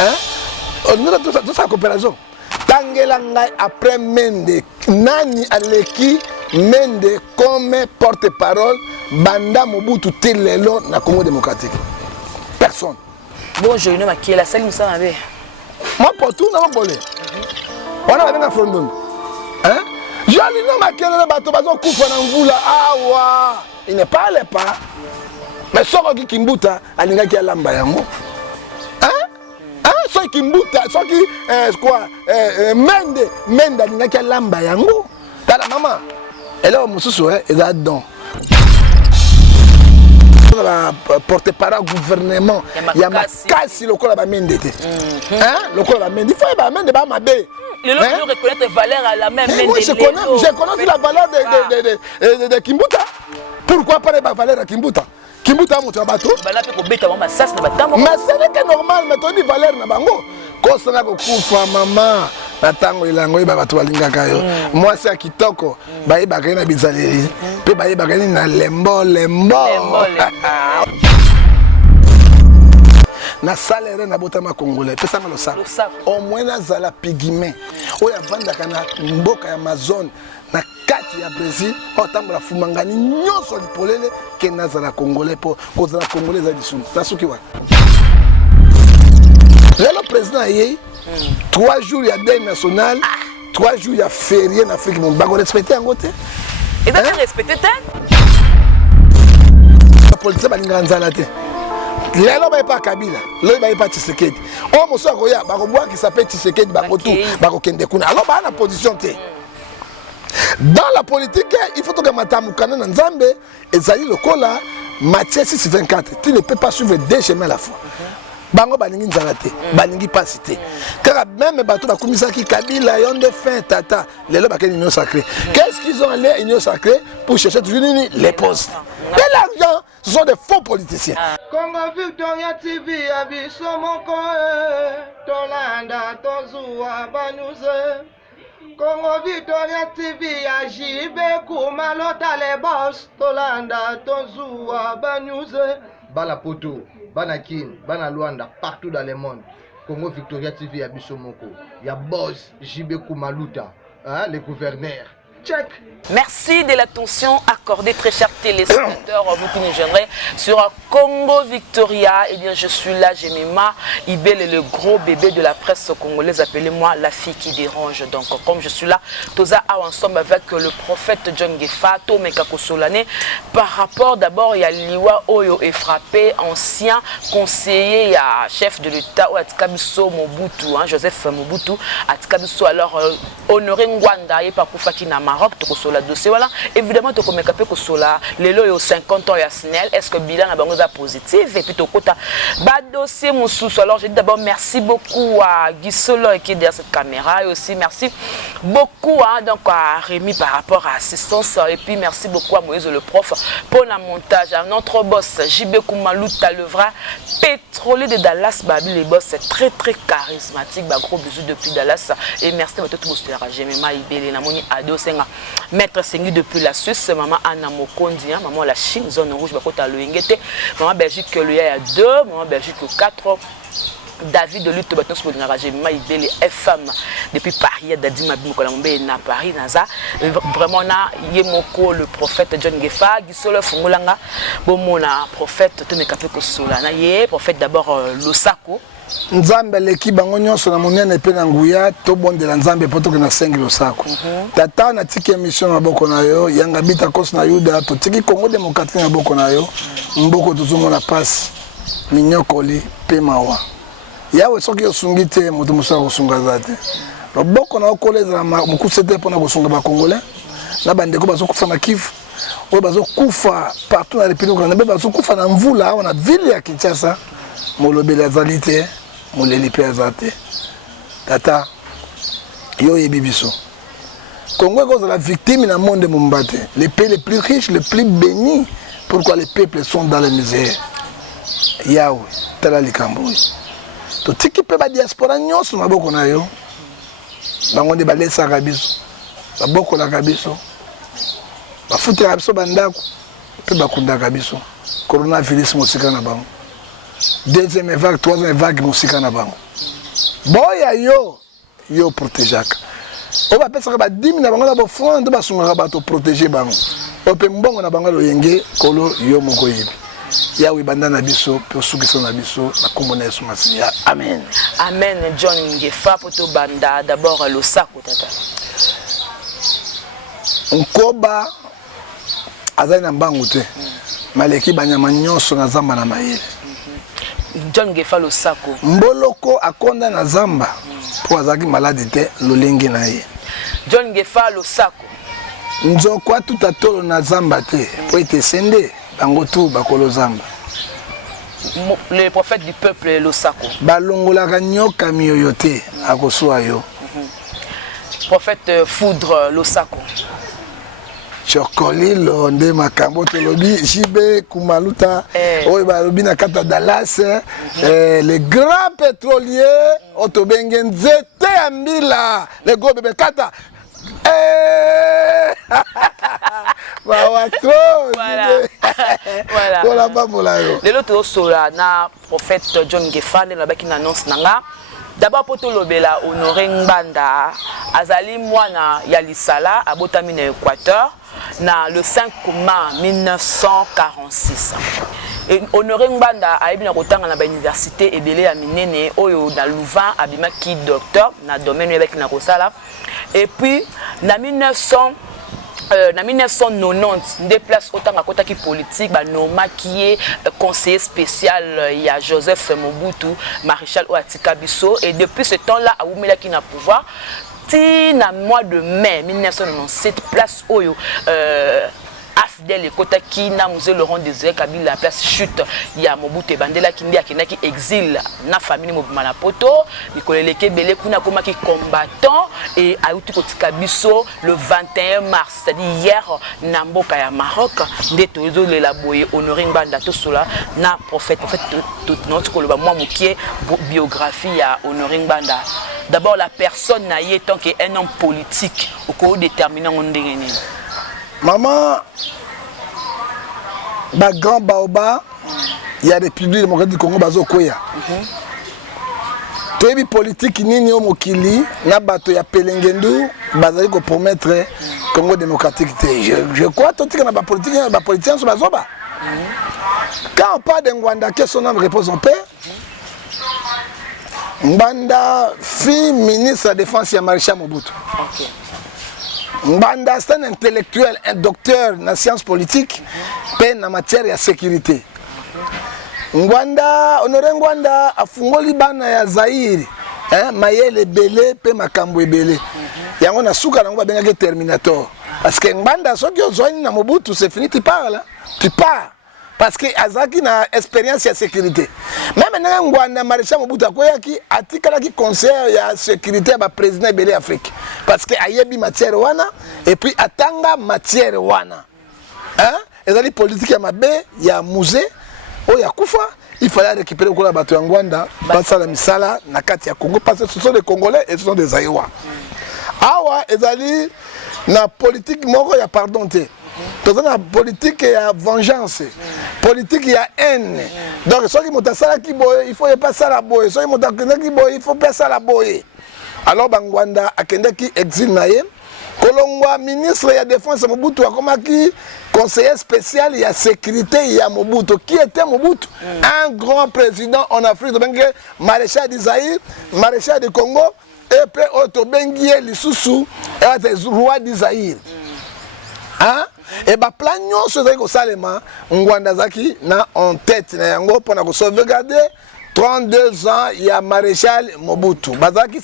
hein tout ça coopération tangela ngai après Mende nani aleki Mende comme porte-parole banda Mobutu telelo na Congo démocratique personne. Bon je ne maquille la salle Moussa Mabe. Moi pour tout na bolé. On a bien affronté. Hein? Je lui non maquille na bato bazo kufa na mvula awa. Il ne parle pas. Mais soko ki Kimbuta alingaki alamba yango. Hein? Soko Kimbuta, soko quoi Mende alingaki alamba yango. Tala maman. Elle est mususu elle a don. La porte-parole gouvernement il y a makasi lokola ba Mende te. Hein? Lokola ba Mende, il faut ba Mende ba mabe. Le lot de reconnaître valeur à la même Mende. Oui, je connais la valeur de Kimbuta. Pourquoi pas la valeur de Kimbuta? Kimbuta moto bato. Bala pe ko beta mama sas na batamo. Mais c'est normal mais tu dis valeur na bango. Kosana ko kufa mama. Natango ilango iba bato balingaka yo. Moi c'est kitoko. Ba iba kana bizaleri. Pe ba iba kana na lembo. Na salaire na botama congolais pesa ngalo sa au moins na zala pigime oya vanda kana mboka ya Amazon na kati ya Brésil otambola fumangani nyonso lipolele ke na zala congolais po kozala congolais za disum nasuki wa le président yé 3 jours ya deuil national 3 jours ya férié en Afrique mon bago respecter en côté et donc respecter la police ba linganzala te. Lelo ba pas Kabila, lelo ba pas Tshisekedi. O moso akoya ba ko boa qui s'appelle Tshisekedi ba ko tout, ba ko kende kuna. Alors ba na position te. Dans la politique, il faut que matamu kana na Nzambe ezali lokola Matthieu 6:24. Tu ne peux pas suivre deux chemins à la fois. Bango balingi nzala te, balingi pasi te. Car même bato ba komisa ki Kabila yonde fin tata, lelo ba keni union sacrée. Qu'est-ce qu'ils ont allé union sacrée pour chercher toujours les postes. Et l'argent, ce sont des faux politiciens. Congo Victoria TV abiso moko tolanda tozua banuze. Congo Victoria TV ajibe kumalota le boss tolanda tozua banuze. Bala poto, bana kin, bana Luanda partout dans le monde. Congo Victoria TV abiso moko. Ya boss Jibe Kumaluta, hein, le gouverneur. Check. Merci de l'attention accordée, très chers téléspectateurs, vous qui nous gênerez sur Congo Victoria. Eh bien, je suis là, Jemima Ibel, le gros bébé de la presse congolaise. Appelez-moi la fille qui dérange. Donc, comme je suis là, Toza a ensemble avec le prophète John Gefa, Tomeka Kosolane. Par rapport, d'abord, il y a Liwa Oyo et frappé, ancien conseiller, il y a chef de l'État, Atikabiso Mobutu, hein, Joseph Mobutu, Atikabiso, alors honoré Ngwanda, et Pakoufaki na Maroc, tu as dossier, voilà. Évidemment, tu as comme capé que cela, les lois 50 ans, il y a Snell. Est-ce que le bilan a positif? Et puis, tu as dossier, mon sous. Alors, je dis d'abord merci beaucoup à Guy Solo qui est derrière cette caméra. Et aussi, merci beaucoup hein, donc, à Rémi par rapport à l'assistance. Et puis, merci beaucoup à Moïse le prof pour le montage. À notre boss, JB Kumaluta, le vrai pétrolier de Dallas. Babi, les boss, c'est très, très charismatique. Bah, gros bisous depuis Dallas. Et merci à tout le monde. Jemima Ibele, Namoni Ado. Maître Sengi depuis la Suisse, maman Anna Mokondi, maman la Chine, zone rouge, bakota Loingete, maman Belgique le il y a 2, maman Belgique 4. David de lutte bateau pour Jemima Ibele FM depuis Paris, il y a Dadima Bimokolambe na Paris, Naza. Vraiment na Yemoko le prophète John Gefa, Gisolo Fungolanga, Bomona prophète Tomekape Kosolana, yé prophète d'abord Losako. Nzambe leki bango nyonso na monene pe na nguya to bondela nzambe poto ke na 5 losako tata na tiki émission na boko na yo yanga bita kos na yuda to tiki Congo démocratique na boko na yo mboko tuzumo na passe minyokoli pe mawa yawe soki osungi te moto musaka kosunga zate lo boko na okoleza na mukusete pona kosunga ba congolais na bandeko bazo kufa na Kivu o bazo kufa partout na république na be bazo kufa na mvula on a ville ya Kinshasa molobeli azali te moleli pe azate tata yo yebi biso Congo est la victime dans le monde Mumbate. Les pays les plus riches, les plus bénis. Pourquoi les peuples sont dans la misère? Yahweh, tala likamboui. To tiki pe ba diaspora nyonso maboko na yo. Bango de balesa kabiso. Baboko la kabiso. Ba futi kabiso bandako. Pe ba kunda kabiso. Coronavirus mosika na bango. deuxième vague, troisième vague, musika na bango. Boya yo protégeaka. On va penser que ba 10 000 na bango na ba front ba sunga ba to protéger bango. Ope mbongo na bango lo yenge kolo yo moko yebi. Ya wi banda na biso pe sukisa na biso na komona Yesu Masiya. Amen. Amen. John Ngefa poto banda d'abord le sako tata. Nkoba azali na mbangu te. Maleki banyama nyonso na zamba na mayele. John Ngefa le sako. Mboloko akonda na zamba po azaki malade te lolengi na ye. John Ngefa le sako. Nzoko atuta tolo na zamba te po ete sende bango tu bakolo zamba. Le prophète du peuple le sako. Balongolaka nyoka miyoyo te akoswa yo. Prophète foudre le sako. Chokoli londe makambo tolobi jibe kumaluta oyo balobi na kata Dallas les grands pétroliers otobenge nzete ya mbila les gros bébé kata voilà voilà voilà lelo to sola na prophète John Ngefa na baki na annonce nanga d'abord poto lobela Honoré Ngbanda azali mwana ya lisala abotami na Équateur na le 5 mai 1946. Et Honoré Ngbanda a été à la université ebele ya minene oyo na Louvain abimaki docteur na domaine avec na Kosala. Et puis na 1990 des places autant à côté qui politique ba Noma qui est conseiller spécial il y a Joseph Mobutu maréchal Oatika Biso et depuis ce temps-là a Oumela qui n'a pouvoir na mois de mai 1997 place oyo Afdel et Kotaki na musée Laurent Désiré Kabila la place chute il y a Mobutu Bandela qui qui exil na famille Mobimana Poto Nikoleleke Belé kuna koma qui combattant et Aouti Kotika Biso le 21 mars c'est-à-dire hier na mboka ya Maroc ndeto ezo le laboye Honoré Ngbanda to sola na prophète tout notre koloba moi mukie biographie ya Honoré Ngbanda. D'abord la personne na yé tant qu'un homme politique au cours déterminant on ndengene. Maman, ba grand baoba, il y a des République démocratique du Congo bazo koya. Toyebi politique nini o mokili na bato ya Pelengendu bazali ko promettre Congo démocratique te. Je crois tout que na ba politique ba politiciens so bazoba. Quand on parle de Ngbanda, que son nom repose en paix. Ngbanda fille ministre de la défense ya maréchal Mobutu. OK. Ngbanda c'est un intellectuel, un docteur en sciences politiques, peine en matière de sécurité. Ngbanda, Honoré Ngbanda a fungoli bana ya Zaire, mayele belé pe makambo ebele. Yango na suka na ngwa benga Terminator. Parce que Ngbanda soki ozwani na Mobutu c'est fini tu pars. Parce que azaki na expérience ya sécurité. Même na Ngbanda maréchal Mobutu akoyaki atikala ki conseiller ya sécurité ba président belé Afrique. Parce que ayebi matière wana et puis atanga matière wana. Ezali politique ya mabe ya musée o ya kufa il fallait récupérer ko la bato ya Ngbanda basala misala na kati ya Congo parce que ce sont des Congolais et ce sont des Aïwa. Awa ezali na politique moko ya pardon te. Dans la politique il y a vengeance, politique il y a haine. Donc soit qui monte ça qui boye, il faut pas ça la boye, soit qui monte qui boye, il faut pas ça la boye. Alors Bangwanda akende qui exil naye, Kolongwa ministre de la défense Mobutu akoma qui conseiller spécial il y a sécurité il y a Mobutu qui était Mobutu, un grand président en Afrique, donc maréchal d'Isaïe, maréchal du Congo et puis Otobengie Lisusu et les rois d'Isaïe. Et bah plan nyonso ezali kosalema Ngbanda zaki na en tête na yango pona ko sauvegarder 32 ans il y a maréchal Mobutu bazaki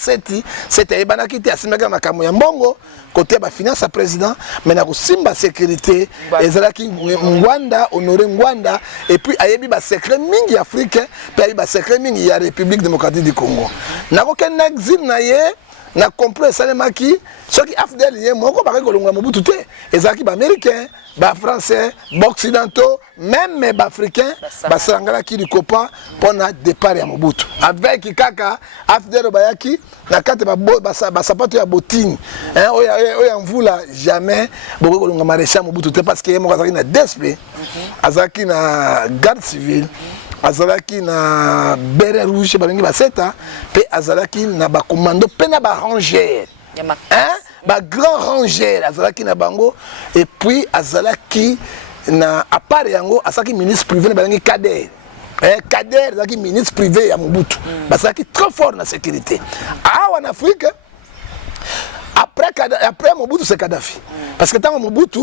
c'était banaki te asimaka makambo ya mbongo côté ba finance à président mais na ko simba sécurité ezalaki Ngbanda Honoré Ngbanda et puis ayebi ba secret mingi africain puis ayebi ba secret mingi ya République démocratique du Congo na ko ken exil na ye na compris salemaki ceux qui Afdel yé moko ba ko longa Mobutu te ezaki ba américain ba français ba occidentaux même ba africains ba sangala ki du copain pour na départ ya Mobutu avec kaka Afdel bayaki na kate ba sapato ya botine oya mvula jamais boko ko longa maréchal Mobutu te parce que yé moko azaki na DSP azaki na garde civile azalaki na beret rouge balingi baseta pe azalaki na ba commando pe na ba ranger ba grand ranger azalaki na bango et puis azalaki na à part yango azalaki ministre privé na balingi Kader Kader azalaki ministre privé ya Mobutu bazalaki très fort na sécurité en Afrique. Après Mobutu, c'est Kadhafi. Parce que tant Mobutu,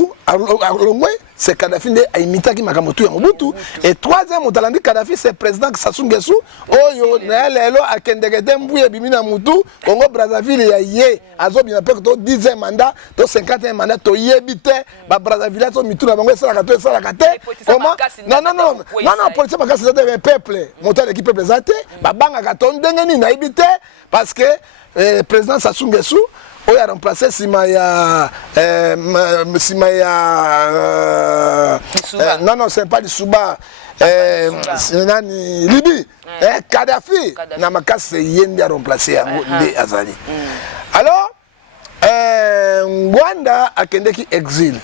c'est Kadhafi qui a imité Makamotu et Mobutu. Et troisième, on a dit Kadhafi, c'est le président Sassou Nguesso. Oyo, Nélo, à Kendegete, Mbouye, Bimina Moutou, Congo, Brazzaville, il y a yé. Azo, bien après, 10e mandat, 50e mandat, to yébite, Brazzaville, to Mitou, na Bango, Salakato, Salakate. Comment? Non, politique, c'est un peuple. Montant l'équipe peuple zate, Banga Katon, Dengeni, na yébite, parce que le président Sassou Nguesso, il a remplacé Simaya. Non, c'est pas du Souba. Libye. Kadhafi. Namaka, c'est Yendi a remplacé Azali. Alors, Ngwanda a Kendeki exil.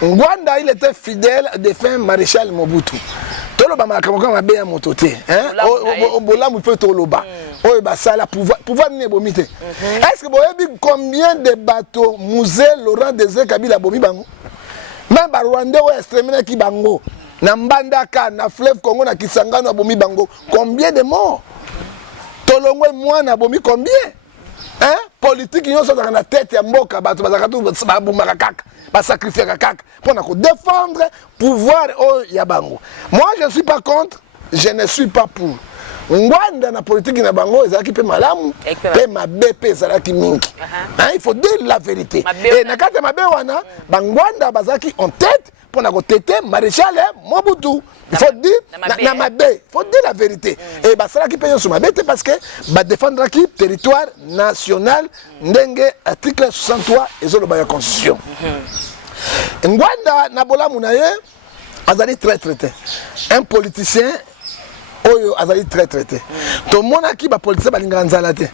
Ngwanda, il était fidèle au défunt maréchal Mobutu. Toloba makamoko mabe ya motote bola mu fait toloba oyo basala pouvoir ne bomite est-ce que boyebi combien de bateaux musée Laurent Désiré Kabila bomi bango même ba Rwanda ou extrémement ki bango na Mbandaka na fleuve Congo na Kisangano bomi bango combien de morts tolongwe mwana bomi combien politique nyonso dans la tête ya mboka bato bazakatu babumaka kaka sacrifier kaka pour défendre pouvoir au yabango. Moi je ne suis pas contre, je ne suis pas pour. Ngwanda na politique na bango ezaki pe malamu pe mabe pe ezalaki mingi. Il faut dire la vérité. Et na kata mabe wana bangwanda bazaki en tête pour na kotete maréchal Mobutu. Il faut dire na mabe, il faut dire la vérité. Et basalaki pe sur mabe parce que ba défendre qui territoire national ndenge article 63 ezoloba ya constitution. Ngwanda Nabola Mounaye azali très traité. Un politicien oyo azali très traité. To mona ki ba politicien balinga nzalate.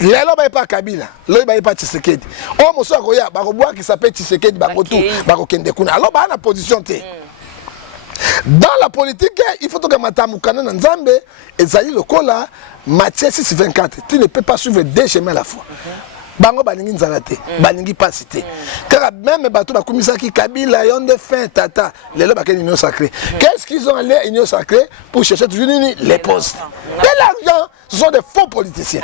Lelo ba pa Kabila, lelo ba pa Tshisekedi. O moso akoya ba kobwa ki s'appelle Tshisekedi ba kotu ba kokende kuna. Alors ba na position te. Dans la politique, il faut que matamu kana nzambe ezali lokola Matthieu 6:24. Tu ne peux pas suivre deux chemins à la fois. Bango balingi nzalate, balingi pasité. Car même bateau ba komisaki Kabila yonde fin tata, lelo ba union sacrée. Qu'est-ce qu'ils ont allé à union sacrée pour chercher toujours les postes? De l'argent, ce sont des faux politiciens.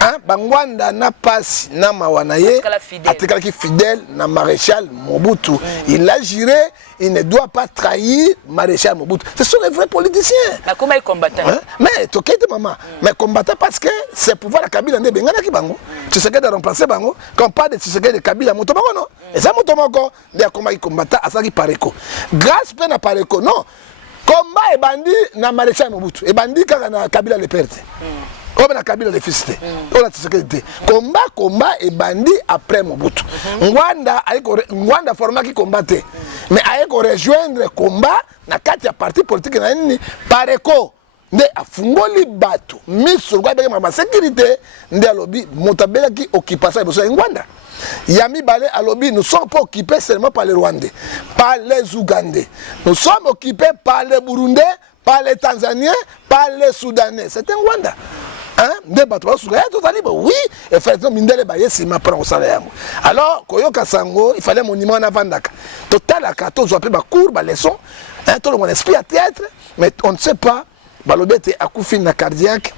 Hein, Bangwanda na passe na mawanaye, atekala ki fidèle na maréchal Mobutu. Il a juré, il ne doit pas trahir maréchal Mobutu. Ce sont les vrais politiciens. Mais comment ils combattent? Mais tokete maman, mais combattent parce que c'est pouvoir la Kabila ne bengana ki bango. Tu sais que de remplacer bango, quand on parle de Tshisekedi de Kabila moto bango non. Et ça moto bango, de comment ils combattent à ça qui pareko. Grâce pe na pareko non. Combat et bandit na maréchal Mobutu. Et bandit quand na Kabila le perte. Comme na Kabila le fils. On a Tshisekedi. Combat et bandit après Mobutu. Ngwanda format qui combattait. Mais aiko rejoindre combat na kati ya parti politique na nini pareko. Nde afungoli bato miso kwa beke ma sécurité nde alobi motabela qui occupation et besoin Ngwanda. Yami Balé alobi nous sommes pas occupés seulement par les Rwandais, par les Ougandais. Nous sommes occupés par les Burundais, par les Tanzaniens, par les Soudanais. C'est un Ngwanda. Hein? Nde bato ba Soudanais totali oui, effectivement mindele ba yesi ma prend au salaire. Alors koyoka sango, il fallait monument na vandaka. Total à 14 après ba cours ba leçon, hein, tout le monde esprit à théâtre, mais on ne sait pas balobete akufi na cardiaque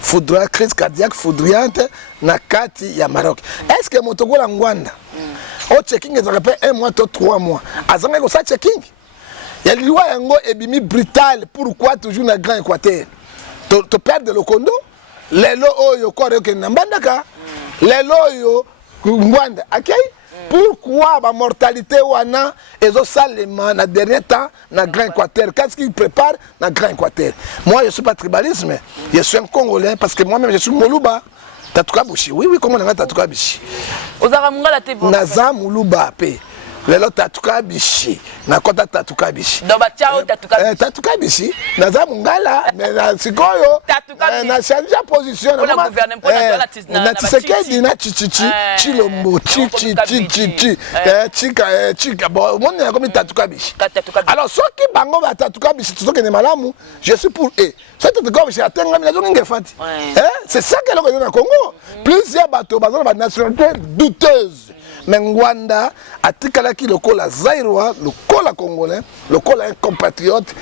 foudroyante crise cardiaque foudroyante na kati ya Maroc. Est-ce que motogola Ngwanda au checking ça rappelle 1 mois ou 3 mois azanga ko sa checking ya liwa yango ebimi brutal pourquoi toujours na Grand Équateur to perdre le condo lelo oyo kore ke na Mbandaka lelo oyo Ngwanda akay. Pourquoi la mortalité wana ezo salema na dernier temps na Grand Équateur? Qu'est-ce qu'il prépare na Grand Équateur? Moi je suis pas tribalisme, je suis un Congolais parce que moi-même je suis Moluba. Tatuka Bushi. Oui, comment on a Tatuka Bushi? Ozara Mungala te bon. Naza Moluba pe. lelo tatuka bishi na kota tatuka bishi donc bachao tatuka bishi tatuka bishi naza mungala mais na sikoyo na changer position na gouvernement na Tshisekedi na chichichi chilombo chika bon mon na comme tatuka bishi alors soki bango ba tatuka bishi soki ne malamu je suis pour eux soki tatuka bishi atenga mina zongi ngefati c'est ça que le na Congo plusieurs bateaux bazona ba nationalité douteuse mais Ngwanda atikalaki lokola Zaïrois, lokola congolais, lokola un compatriote,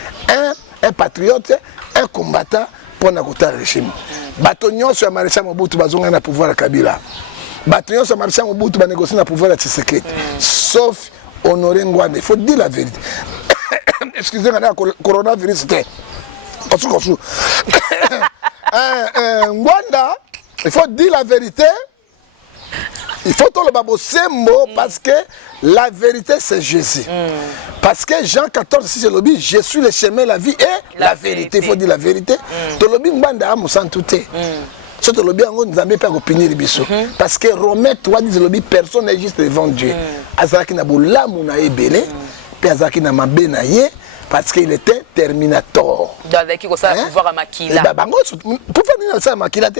un patriote, un combattant pour nakota régime. Bato nyonso ya maréchal Mobutu bazonga na pouvoir ya Kabila. Bato nyonso ya maréchal Mobutu ba négocier na pouvoir ya Tshisekedi. Sauf Honoré Ngwanda, il faut dire la vérité. Excusez-moi, coronavirus était. Ngwanda, il faut dire la vérité. Il faut tout le babo sembo parce que la vérité c'est Jésus. Parce que Jean 14, si c'est lobby, je suis le chemin, la vie et la vérité. Il faut dire la vérité. Tout le lobby mbanda amu sans tout est. Ce que le lobby nous a pas opinion les bisous. Parce que Romain 3 dit le lobby personne n'est juste devant Dieu. Azaki na bola muna ebele, puis Azaki na mabe na ye parce qu'il était terminator. Avec qui ça pouvoir à Makila. Bah bango pour faire ça Makila.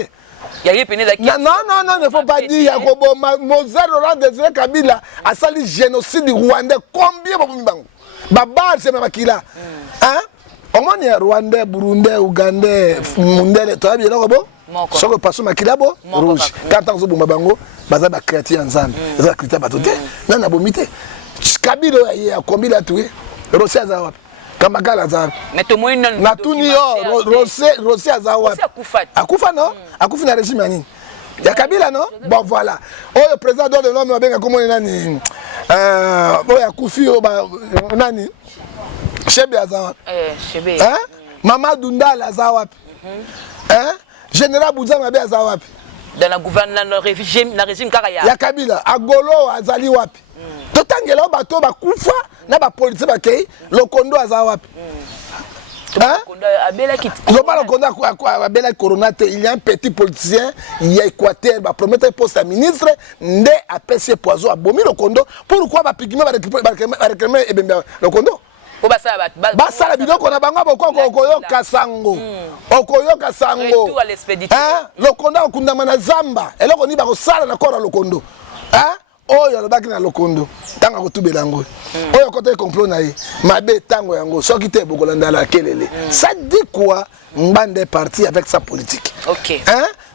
Non, il ne faut pas dire que Mozart Laurent Désiré Kabila a sali génocide rwandais. Combien de gens? Baba, c'est même Makila. Au moins, il y a Rwandais, Burundais, Ougandais, Mundais, tu as bien là, bon? Ce que passe Makila, bon? Rouge. Quand on se bat, Bango, Baza va créer ensemble. Baza va créer batoté. Non, on a bomité. Kabila, il y a combien de tués? Russie Azawap. Kamakala Azawap. Mais tout le monde n'a tout ni Russie Azawap. Akufa non? Akufa na régime nani? Ya Kabila non? Bon voilà. Oh le président de l'homme bien comment nani? Oh ya Kufi nani? Chebe Azawap. Chebe. Hein? Mamadou Ndala Azawap. Hein? Général Bouzama be Azawap. Dans la gouvernement le régime Karaya. Ya Kabila Agolo Azali wapi? Totangela bato ba kufa na ba police ba kei Lokondo Azawap. Il y a un petit politicien, il y a Équateur, il va promettre un poste à ministre, il a pêché poison à Bomi le Kondo. Pourquoi va piquer réclamer le Kondo? Basala biloko na bango okoyoka sango. Okoyoka sango. Le Kondo okundama na zamba. Eloko ni ba kosala na kora le Kondo. Oyo lobaki na Lokondo tanga kotubela ngo oyo côté complot na ye mabe tango yango soki te bokolanda la kelele ça dit quoi Ngwanda est parti avec sa politique. OK.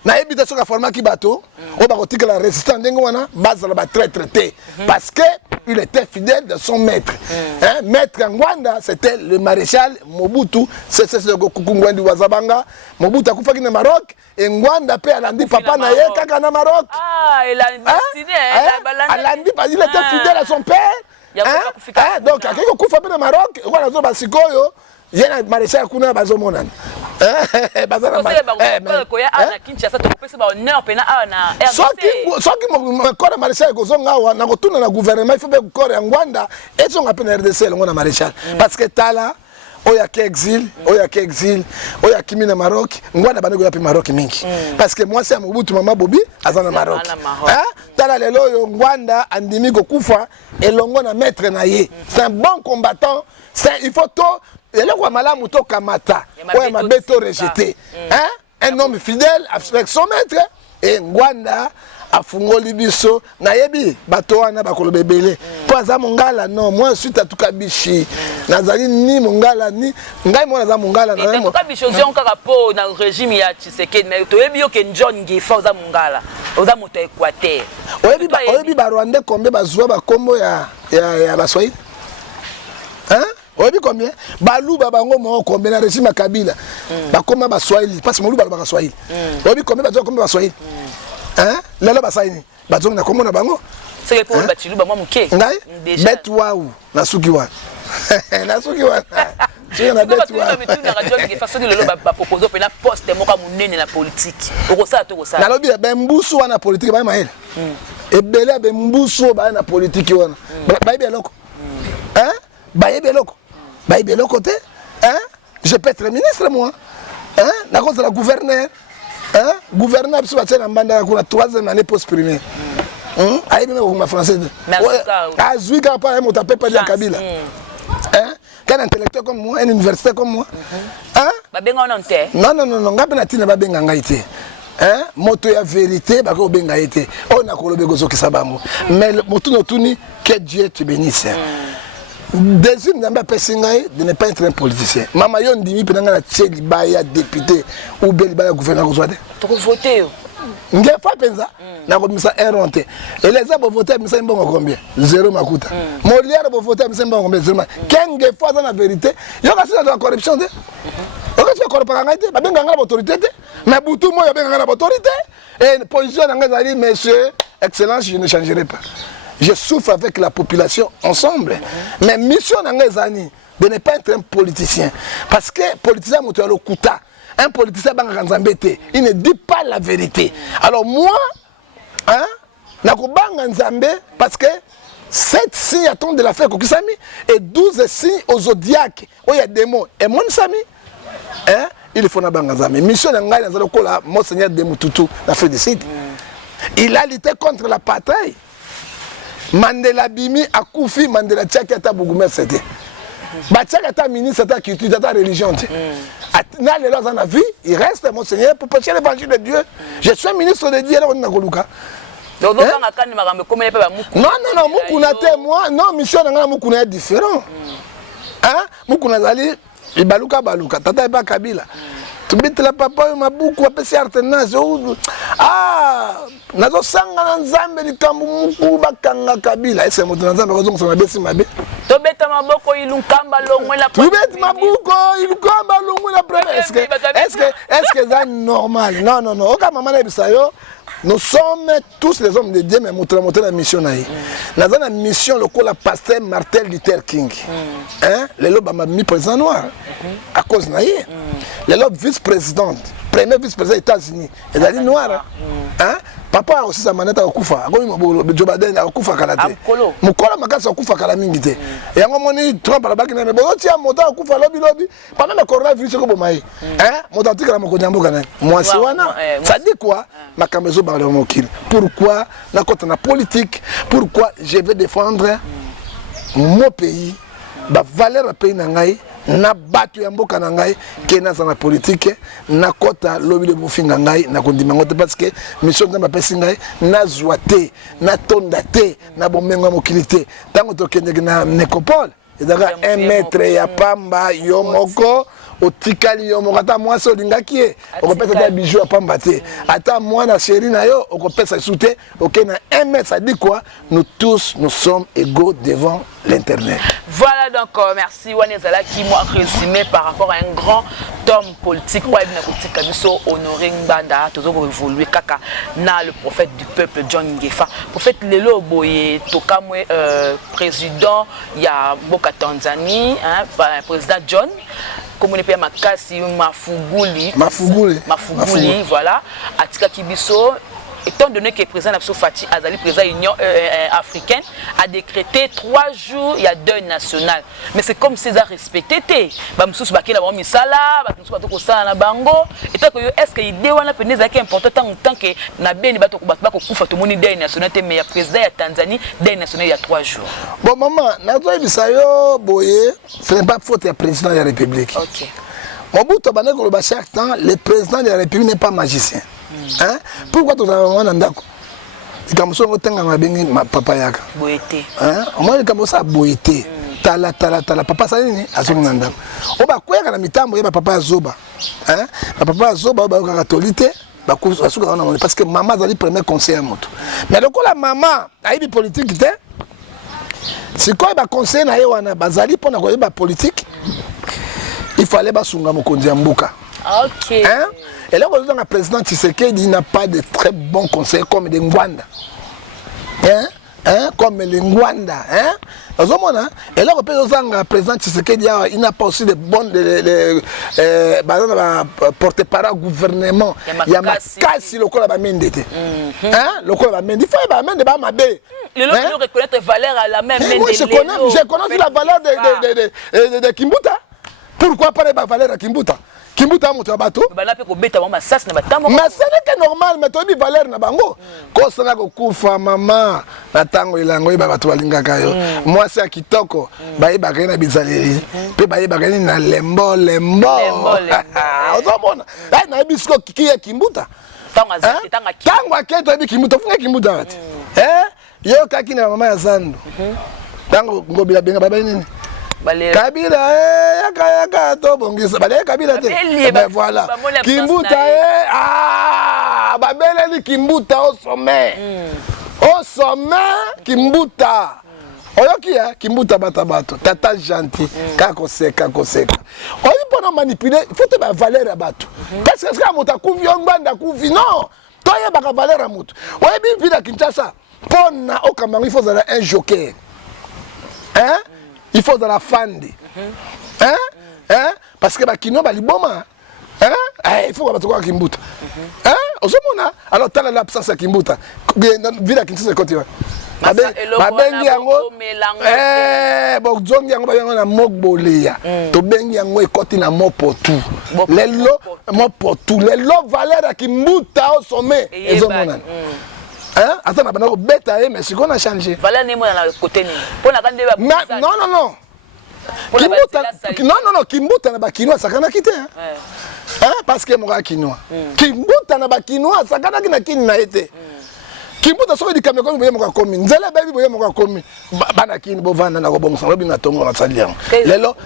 Na ebita soka format ki bato o ba kotika la résistance ndengo wana bazala ba traité parce que il était fidèle de son maître. Maître Ngwanda c'était le maréchal Mobutu c'est le Kukungwendi Wazabanga Mobutu akufaki na Maroc et Ngwanda pe alandi papa na ye kaka na Maroc. Il a destiné alandi parce qu'il était fidèle à son père. Donc akiko kufa pe na Maroc wana zo basikoyo yena maréchal kuna bazomonana. Soki mokora maréchal kozonga awa na kotuna na gouvernement il faut be kora ya Ngwanda ezonga pe na RDC longo na maréchal parce que tala oya ke exil oya kimi na Maroc Ngwanda baneko ya pe Maroc mingi parce que moi c'est Mobutu mama Bobi azana Maroc tala lelo yo Ngwanda andimi kokufa elongo na maître na ye c'est un bon combattant il faut to eloko malamu to kamata oya mabeto rejeté un homme fidèle avec son maître et Ngwanda afungoli biso nayebi bato wana bakoloba ebele po aza mongala non moi suite atuka bishi nazali ni mongala ni ngai mona aza mongala na atuka bishi ozion kaka po na régime ya Tshisekedi mais toyebi yo ke John Ngefa oza mongala oza moto Équateur oyebi ba Rwandais combien bazwa bakombo ya baswahili oyebi combien baluba bango mo combien na régime ya Kabila bakoma baswahili parce que moluba ba baswahili oyebi combien bazwa combien baswahili lelo basaini bazonga na komona bango c'est pour batiluba moi muke ngai bet waou na suki wana na suki wana tu na bet waou mais tu na radio qui façon de lelo ba proposer pe na poste moka munene na politique okosala to kosala na lobi ba mbusu wana politique ba mahela ebele ba mbusu ba na politique wana ba ibeloko ba ibeloko te je peux être ministre moi na cause de la gouverneur gouverneur biso batia na mbanda kuna 3e année post primaire Aïe, mais français. Azui, quand on t'appelle pas de Kabila. Quel intellectuel comme moi, un universitaire comme moi. Non, non, non, non, non, moto ya vérité, bako benga été. On a kolobe gozo ki sabango. Mais moto no tuni que Dieu te bénisse. Deuxième namba pesingai de ne pas être un politicien. Mama yo ndimi penanga na tcheli baya député ou beli baya gouverneur kozwade. To voter. Nge fa penza na ko misa erronté. Et les gens vont voter misa mbongo combien? 0 makuta. Molière vont voter misa mbongo combien? 0. Kenge fois dans la vérité, yo ka sina la corruption de. On va faire corruption ngate, ba benga ngala autorité. Mais Boutou, moi, il y a une autorité. Et une position, monsieur, excellence, je ne changerai pas. Je souffre avec la population ensemble. Mais mission de ne pas être un politicien. Parce que le politicien, un politicien, il ne dit pas la vérité. Alors moi, parce que 7 signes attendent de la fête et 12 signes aux zodiaques. Il y a des mots. Et mon sami, il faut na mission ngai na zalo kola monseigneur de Mututu na fait de site. Il a lutté contre l'apartheid. Mandela Bimi akufi Mandela Tchaka ta bougoumer c'était. Ba Tchaka ta ministre ta culture ta religion. Na les lois en vie, il reste monseigneur pour prêcher l'évangile de Dieu. Je suis ministre de Dieu là on na koluka. Non non non mukuna te moi non mission ngai mukuna est différent. Mukuna zali Baluka baluka tata ba Kabila tubite la papa mabuku apesi alternance nazo sanga na nzambe likambu muku bakanga Kabila ese moto na nzambe kozonga sama besi mabe tobeta maboko ilukamba longwe la tubete mabuko ilukamba longwe la premier est-ce que c'est normal non non non oka mama na bisayo. Nous sommes tous les hommes de Dieu, mais nous avons la mission. Nous avons la mission, le pasteur Martin Luther King. Les lobes ont mis président noir à cause de les lobes vice-président, premier vice-président des États-Unis, ils ont dit noir. Papa aussi sa manette à Kufa, Joe Biden à Kufa Kalate. Mukola Makasa Kufa Kalamingite. Et à un moment donné, Trump à la bague, mais bon, tiens, mon temps Kufa lobby lobby. Pendant le coronavirus, c'est comme maï. Mon temps, tu as mon codambo Ghana. Moi, c'est wana. Ça dit quoi? Ma caméra par le mokil. Pourquoi? La côte na politique. Pourquoi je vais défendre mon pays, la valeur du pays nangai. Na batu ya mboka na ngai ke na za politique na kota lobi le bufinga ngai na kondima ngote parce que mission nzamba pesi ngai na zwate na tonda te na bomengo mokilité tango to kende na nécropole ezaka 1 mètre ya pamba yo moko otikali yo moko ata mwasi olingaki ye okopesa ta bijou ya pamba te ata mwana chéri na yo okopesa soute ok na 1 mètre ça dit quoi nous tous nous sommes égaux devant l'internet. Voilà donc merci Wanezala qui m'a résumé par rapport à un grand homme politique Honoré Ngbanda toujours évolué kaka na le prophète du peuple John Ngefa prophète Lelo Boye tokamwe président ya Boka Tanzanie président John comme on appelle Makasi Mafuguli voilà atika kibiso. Étant donné que le président Abso Fati Azali, président de l'Union africaine, a décrété 3 jours, il y a deuil national. Mais c'est comme César respecté. Est-ce que l'idée est importante tant que le deuil national, mais le président de Tanzanie, deuil national il y a 3 jours. Bon, maman, ce n'est pas faute du président de la République. Ok. Chaque temps, le président de la République n'est pas magicien. Pourquoi tu as un andako? Comme ça, on a un papa yaka. Boité. Moi, comme ça, boité. Tala. Papa, ça y est, à son andako. On va quoi quand mitambo, papa Zoba. Papa Zoba, on va catholique. Parce que maman a le premier conseil à moto. Mais donc, la maman a eu des politiques. C'est quoi le conseil à Ewana Bazali pour la politique? Il fallait basunga mokonzi mbuka. Ok. Et là, le président Tshisekedi n'a pas de très bons conseils comme les Ngwanda. Comme les Ngwanda. Et là, le président Tshisekedi il n'a pas aussi de bons porte-parole au gouvernement. Il y a Makasi le kola bamendete. Le kola bamendete. Il faut bamende ba mabe. Le lot reconnaître valeur à la même. Oui, je connais la valeur de Kimbuta. Pourquoi pas la valeur de Kimbuta? Kimbuta moto ya bato. Bana pe ko beta mama sas na batambo. Mais ce n'est que normal, mais tobi valeur na bango. Ko sana ko kufa mama na tango ilango iba bato balingaka yo. Moi c'est kitoko, ba iba kana bizaleri. Pe ba iba kana na lembo. Ozomona. Ai na bisko kiki ya Kimbuta. Tango aketo ebi Kimbuta funga Kimbuta ati. Yo kaki na mama ya Zandu. Tango ngobila benga baba nini? Kabila yaka to bongisa bale Kabila te. Ben voilà. Kimbuta babele ni Kimbuta au sommet. Au sommet Kimbuta. Oyoki Kimbuta batabato tata gentil kako seka. Oyi pona manipuler, il faut te ba valeur à bato. Parce que ça mota kuvi ongbanda kuvi non. Toye baka valeur à moto. Oyi bi vila Kinshasa. Pona okamango il faut avoir un joker. Hein? Il faut de la fande. Parce que bakino baliboma. Il faut que tu Kimbuta. Ozomona. Alors tu as l'absence de Kimbuta. Vila Kinshasa continue. Babengi yango bozongi yango bayango na mokboleya to bengi yango ekoti na mopotu lelo mopotu lelo valeur ya Kimbuta au sommet ezomona attends na bana ko beta mais si qu'on a changé valeur ne mo na côté ni pona kande ba non Kimbuta na bakinois sakana kite parce que mo ka kinois Kimbuta na bakinois sakana kina kini na ete Kimbuta soko di kameko boye moka komi nzela baby boye moka komi bana kini bovana na ko bongo lobi na tongo na saliang lelo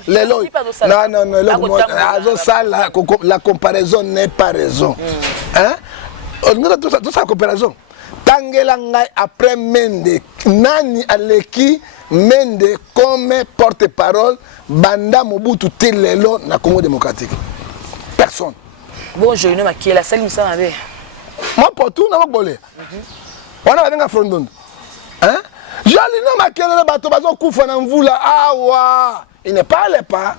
non azo sala la comparaison n'est pas raison on ngala tout ça comparaison tangela ngai après Mende nani aleki Mende comme porte-parole banda Mobutu telelo na Congo démocratique personne bon je ne makie la salle misa mabe moi pour tout na mokbolé on a venga frondon jali no makele bato bazo kufa na mvula awa il ne parle pas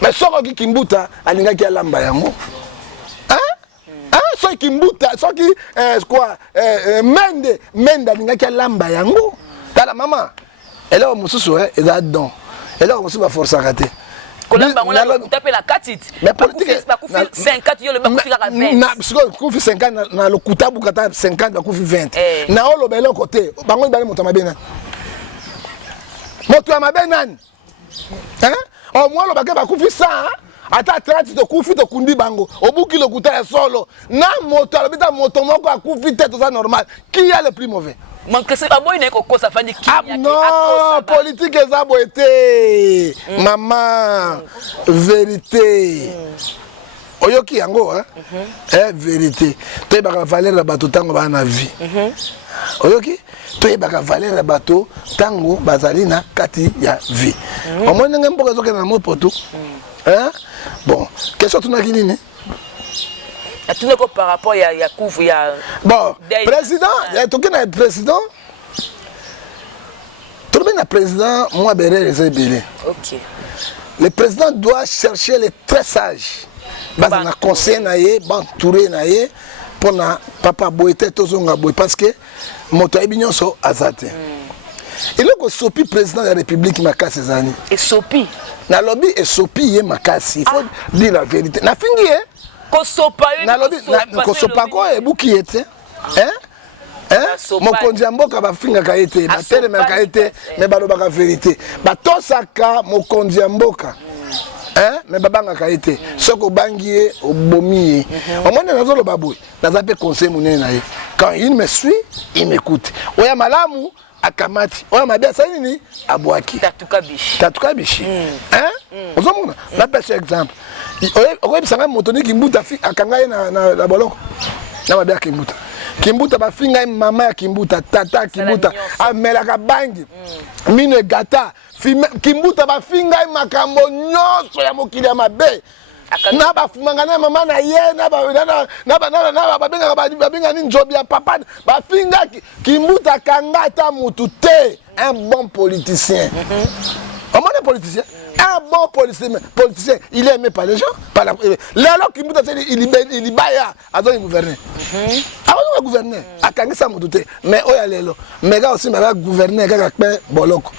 mais soko ki Kimbuta alinga ki alamba yango so Kimbuta so ki quoi Mende alinga ki alamba yango tala mama elle est mususu eza don elle est mususu ba force raté kolamba ngona taper la 4 mais politique ba kufi 50 yo le ba kufi ka 20 na siko kufi 50 na lo kutabu kata 50 ba kufi 20 na olo belo côté bango bale moto mabena moto ya mabena o moi lo ba ke ba kufi 100 ata 30 to kufi to kundi bango obuki lo kuta ya solo na moto alobita moto moko akufi tête ça normal qui est le plus mauvais manque c'est pas bon il ko kosa fandi ki non politique eza boete maman vérité oyoki yango vérité to ba valeur na bato tango ba na vie oyoki to ba valeur na bato tango bazali na kati ya vie au moins ngam mboka zoke na mopoto bon question tunaki nini tout le par rapport à couvre bon président le président moi OK le président doit chercher les très sages base na conseil na ye bantouré na ye pour na papa boité tozonga boy parce que moto ebinyoso azate il est sopi président de la République makasi zani et sopi na lobby et sopi ye makasi il faut dire la vérité na fingi kosopa ko ebuki ete mokonzi ya mboka bafingaka ete batelemaka ete me balobaka vérité batosaka mokonzi ya mboka me babangaka ete soki obangi ye obomi ye omoni nazoloba boye naza mpe conseil monene na ye quand il me suit il m'écoute oya malamu akamati oya mabe asali nini abwaki tatuka bishi ozomona napesa exemple oyebisanga moto ni Kimbuta akanga ye na boloko na mabe ya Kimbuta bafinga mama ya Kimbuta tata Kimbuta amelaka bangi mino egata Kimbuta bafinga makambo nyonso ya mokili ya mabe na bafumanga na mama na ye na babenga ni njobi ya papa bafinga Kimbuta kanga ata mutu te un bon politicien un politicien un bon politicien il est aimé par les gens par la alors Kimbuta il baya azon gouverner avant gouverner akangisa mutu te mais oya lelo mais ga aussi ma gouverner kaka pe boloko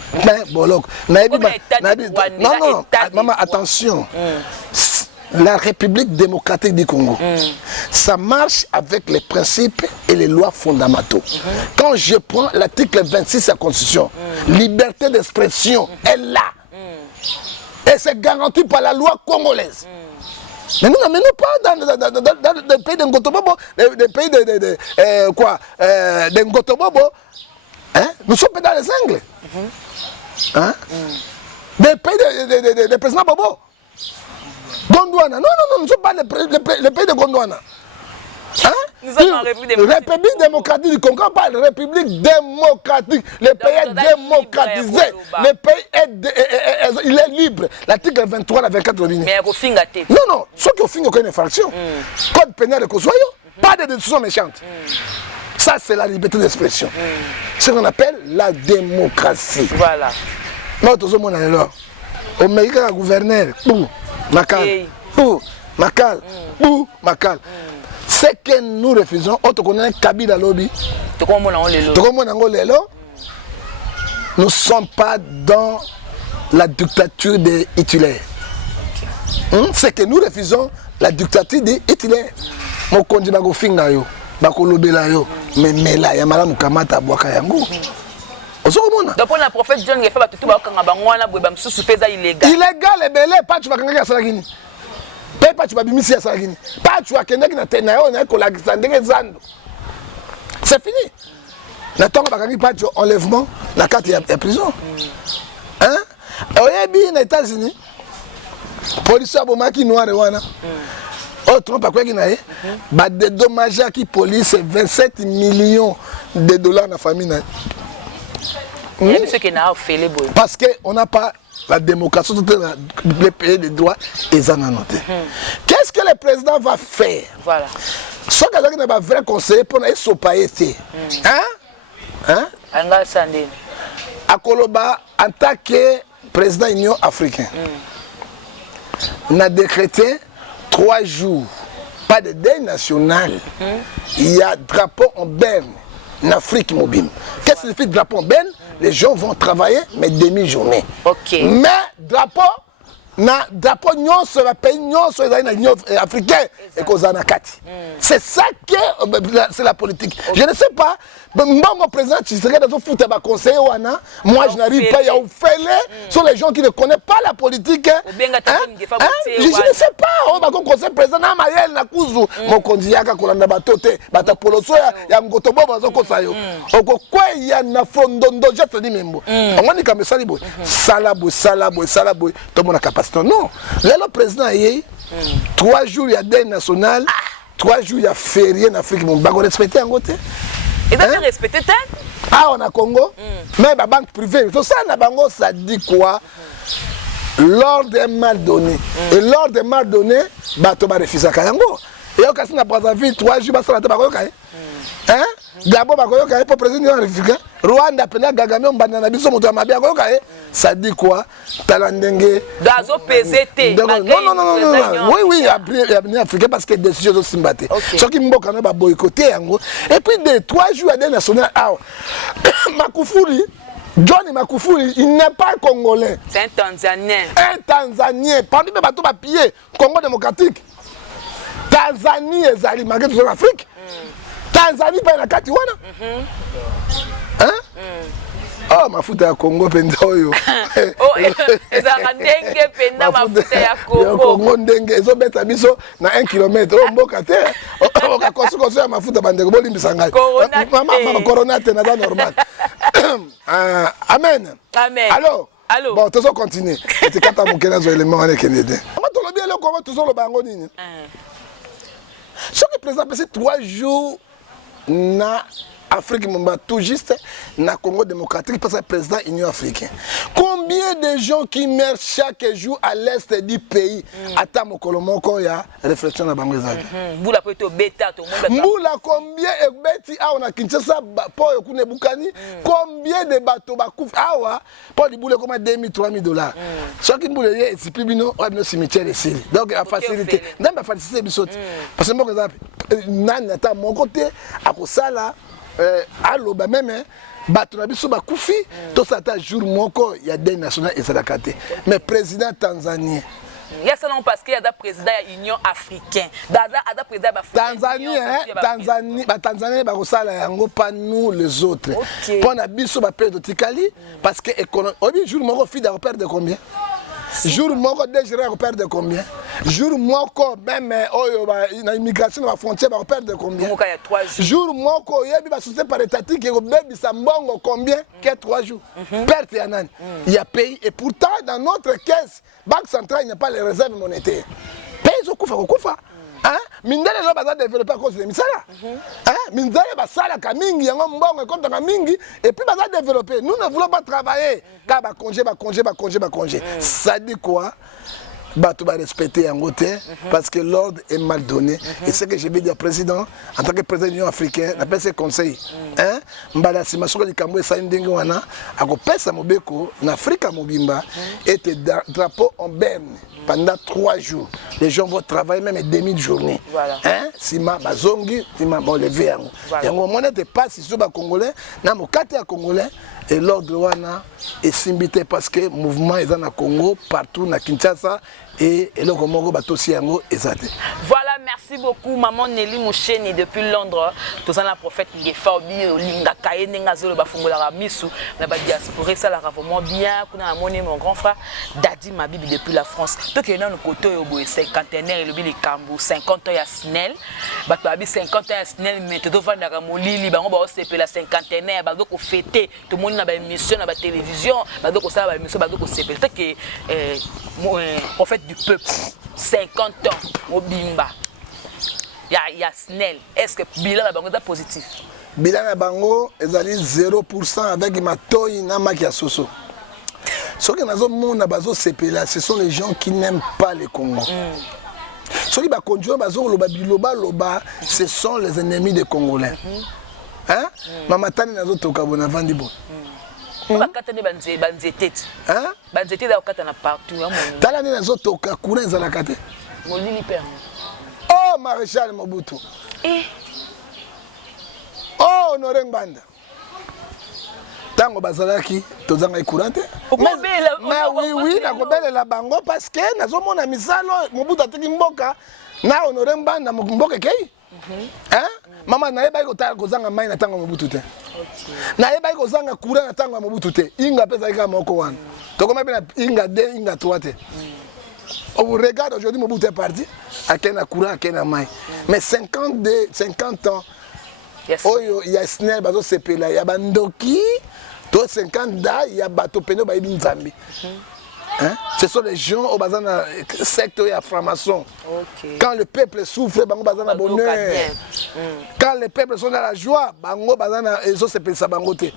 na non maman attention la République démocratique du Congo, ça marche avec les principes et les lois fondamentaux. Quand je prends l'article 26 de la Constitution, liberté d'expression est là. Et c'est garanti par la loi congolaise. Mais nous n'amenons pas dans le pays de Ngotobobo, des pays de Ngotobobo. Hein? Nous sommes dans les Anglais. Hein? Des pays de président Bobo. Gondwana. Non, nous ne sommes pas le pays de Gondwana. Hein? Nous sommes en République démocratique du Congo, pas la République démocratique. Le pays est démocratisé. Le pays il est libre. L'article 23, la 24, mais au fin gâté. Non, ceux qui ont fait aucune infraction. Code pénal de Kosoyo, pas de décision méchante. Ça, c'est la liberté d'expression. Ce qu'on appelle la démocratie. Voilà. Moi, tout le monde est là. Au Amérique, le gouverneur, Makal, Makal. Ce que nous refusons, on te connaît Kabila Lobby. Nous ne sommes pas dans la dictature des Hitler. Ce que nous refusons, la dictature des Hitler. Mon conduit bago finga yo, bago lobela yo, mais là, ya mala mukamata boaka yango. Donc pour le prophète John il fait tout ba kanga bangwana boye ba msusu peza illégal. Illégal ebele pas tu bakanga ya salagini. Pas tu babimisi ya salagini. Pas tu akendaki na tena yo na ko la ndenge zando. C'est fini. Na tonga bakangi pas tu enlèvement, la carte ya prison. Hein? Oyebi na États-Unis. Police abomaki noir wana. Autre pas quoi qui n'a ba dédommagé qui police 27 millions de dollars dans la famille. Parce qu'on n'a pas la démocratie, les pays de droit et ça n'a noté. Qu'est-ce que le président va faire? Voilà. Ce qu'il y a un vrai conseiller pour ne pas être. Hein? À Koloba, en tant que président de l'Union africaine, on a décrété 3 jours, pas de deuil national. Il y a drapeau en berne en Afrique mobile. Qu'est-ce que signifie drapeau en berne? Les gens vont travailler, mais demi-journée. Okay. Mais drapeau, nous sur le pays, nous sur l'Union africaine, et qu'on a kati. C'est ça que c'est la politique. Je ne sais pas. Mon président, tu serais dans un foot à conseiller, moi je n'arrive pas à faire. Ce sont les gens qui ne connaissent pas la politique. Je ne sais pas. On va conseiller président Mayel Nakuzu. Mon candidat, quand on a batoté, batapoloso, il y a un gotobo, bazokosayo. Quoi il y a un fondondo, je te dis même. On dit comme ça, salabo, tout le monde a capacité. Non. Là, le président, il y a 3 jours, il y a deuil national, 3 jours, il y a férié en Afrique. On va respecter en côté. Et donc, respecter tel? Ah, on a Congo. Mais la banque privée, tout ça, ça dit quoi? L'ordre est mal donné. Et l'ordre est mal donné, tu vas refuser à Kayango. Et au cas où on a 3 jours, tu vas refuser. Hein? Gabo bakoyoka pour président africain. Rwanda pena Kagame on banana biso moto ya mabia koyoka ça dit quoi? Talandenge gazo PZT. Non. Oui, il y a bien africain parce que décision de Simbate. Ce qui mboka na ba boycotter yango. Et puis de 3 jours à des national Makufuli John Makufuli, il n'est pas congolais. C'est un Tanzanien. Un Tanzanien. Parmi les bateaux papiers, Congo démocratique. Tanzanie et Zali, malgré tout l'Afrique. Tanzanie pas na kati wana. Hein? Oh, mafuta ya Congo penda oyo. Oh, ezaka ndenge penda mafuta ya Congo. Congo ndenge ezobeta biso na 1 km. Oh mboka te. Oka kosu ya mafuta bandeko bolimbisa ngai. Mama corona te na normal. Amen. Amen. Allô. Bon, toujours continuer. Tu kata mokena zo élément wana kenede. Comment to lobi le Congo toujours le bango nini? Ce qui présente c'est 3 jours na Afrique Mumba tout juste na Congo démocratique parce que le président Union africaine. Combien de gens qui meurent chaque jour à l'est du pays ata mokolo moko ya réflexion na bango ezaki. Mbula po to beta to monde. Mbula combien ebeti awa na Kinshasa po ekune bukani combien de bateaux bakufa awa po libule comme 2000 3000 $. Chaque mbula ye etipi bino wa bino cimetière ici. Donc a facilité. Ndamba facilité bisote. Parce que mboko zapi nani ata moko te akosala allo ba même bato na biso bakufi to sata jour moko ya deuil national ezalaka te mais président tanzanien Il y a ça non parce qu'il y a des présidents de l'Union africaine. Des présidents Tanzanie, Tanzanie, pas nous les autres. Pour la biso va perdre de Tikali parce que aujourd'hui jour mon fille va perdre combien? Jour mon déjà va perdre combien? Jour mon même na immigration la frontière va perdre combien? Il y a 3 jours. Jour mon il va sauter par étatique et baby sambongo combien? Que 3 jours. Perte yanan. Il y a pays et pourtant dans notre caisse Banque centrale n'a pas les réserves monétaires. Pays au kufa. Hein? Mindele lo baza développer à cause de misala. Hein? Mindele ba sala kamingi yango mbongo konta kamingi et puis baza développer. Nous ne voulons pas travailler. Ka ba congé. Ça dit quoi? Bato va respecter en côté parce que l'ordre est mal donné. Et c'est ce que je vais dire au président, en tant que président de l'Union africaine, on appelle ce conseil. Mbala si masoko di kambo esa ndenge wana, akopesa mobeko na Afrika mobimba et drapeau en berne pendant 3 jours. Les gens vont travailler même demi de journée. Voilà. Sima bazongi, sima bon lever yango. Yango mona te passe sur ba congolais, na mokate ya congolais. Et l'ordre wana est simbité parce que le mouvement est dans le Congo, partout, na Kinshasa, et le Congo est yango ezate. Voilà, merci beaucoup, maman Nelly Moucheni depuis Londres. Tous en la prophète Ngefa Obi, Olinga Kaye, Nengazolo, Bafungola Misu, la diaspora, ça la vraiment bien. Kuna amoni mon grand frère Dadi Mabibi depuis la France. Donc il y a un côté au cinquantenaire, il y a 50 ans à Snell. Babi 50 ans à Snell, mais tu dois vendre la molili, on va aussi la cinquantenaire, donc fêter, tout le monde a une émission à la télévision, donc ça va émission, donc c'est peut-être que prophète du peuple 50 ans au Bimba. Il y a Snell. Est-ce que bilan la bango est positif? Bilan la bango est à 0% avec ma toy na makia soso. Ce que nous avons bazo CPLA, ce sont les gens qui n'aiment pas le Congo. Ceux qui va conduire bazo loba, ce sont les ennemis des Congolais. Hein? Maman tani nazo toka bona vandi bon. Bakatane banzete. Hein? Banzete da okatana partout. Tala ni nazo toka kuna za la kate. Molili père. Oh Maréchal Mobutu. Oh Honoré Mbanda. Tango bazalaki tozanga ikurante. Mais oui, na kobele la bango parce que nazo mona misalo Mobutu atiki mboka na Honoré Mbanda mboka kei. Hein? Maman na yeba ko ta kozanga mai na tango Mobutu te. Na yeba ko zanga courant na tango Mobutu te. Inga pesa ka moko wana. Tokoma bina inga 2 inga 3 te. On vous regarde aujourd'hui, Mobutu est parti, à Kena Koura, à Kena Mai. Mais 50 ans, il y a Snell, Bazo Sepela, il y a Bandoki, 50 ans, il y a Bato Peno, il y a Nzambi. Ce sont les gens au bazar secteur et à franc-maçon. Quand le peuple souffre, bango bazana bonheur. Quand le peuple sont dans la joie, bango bazana ezo sepela sa bangote.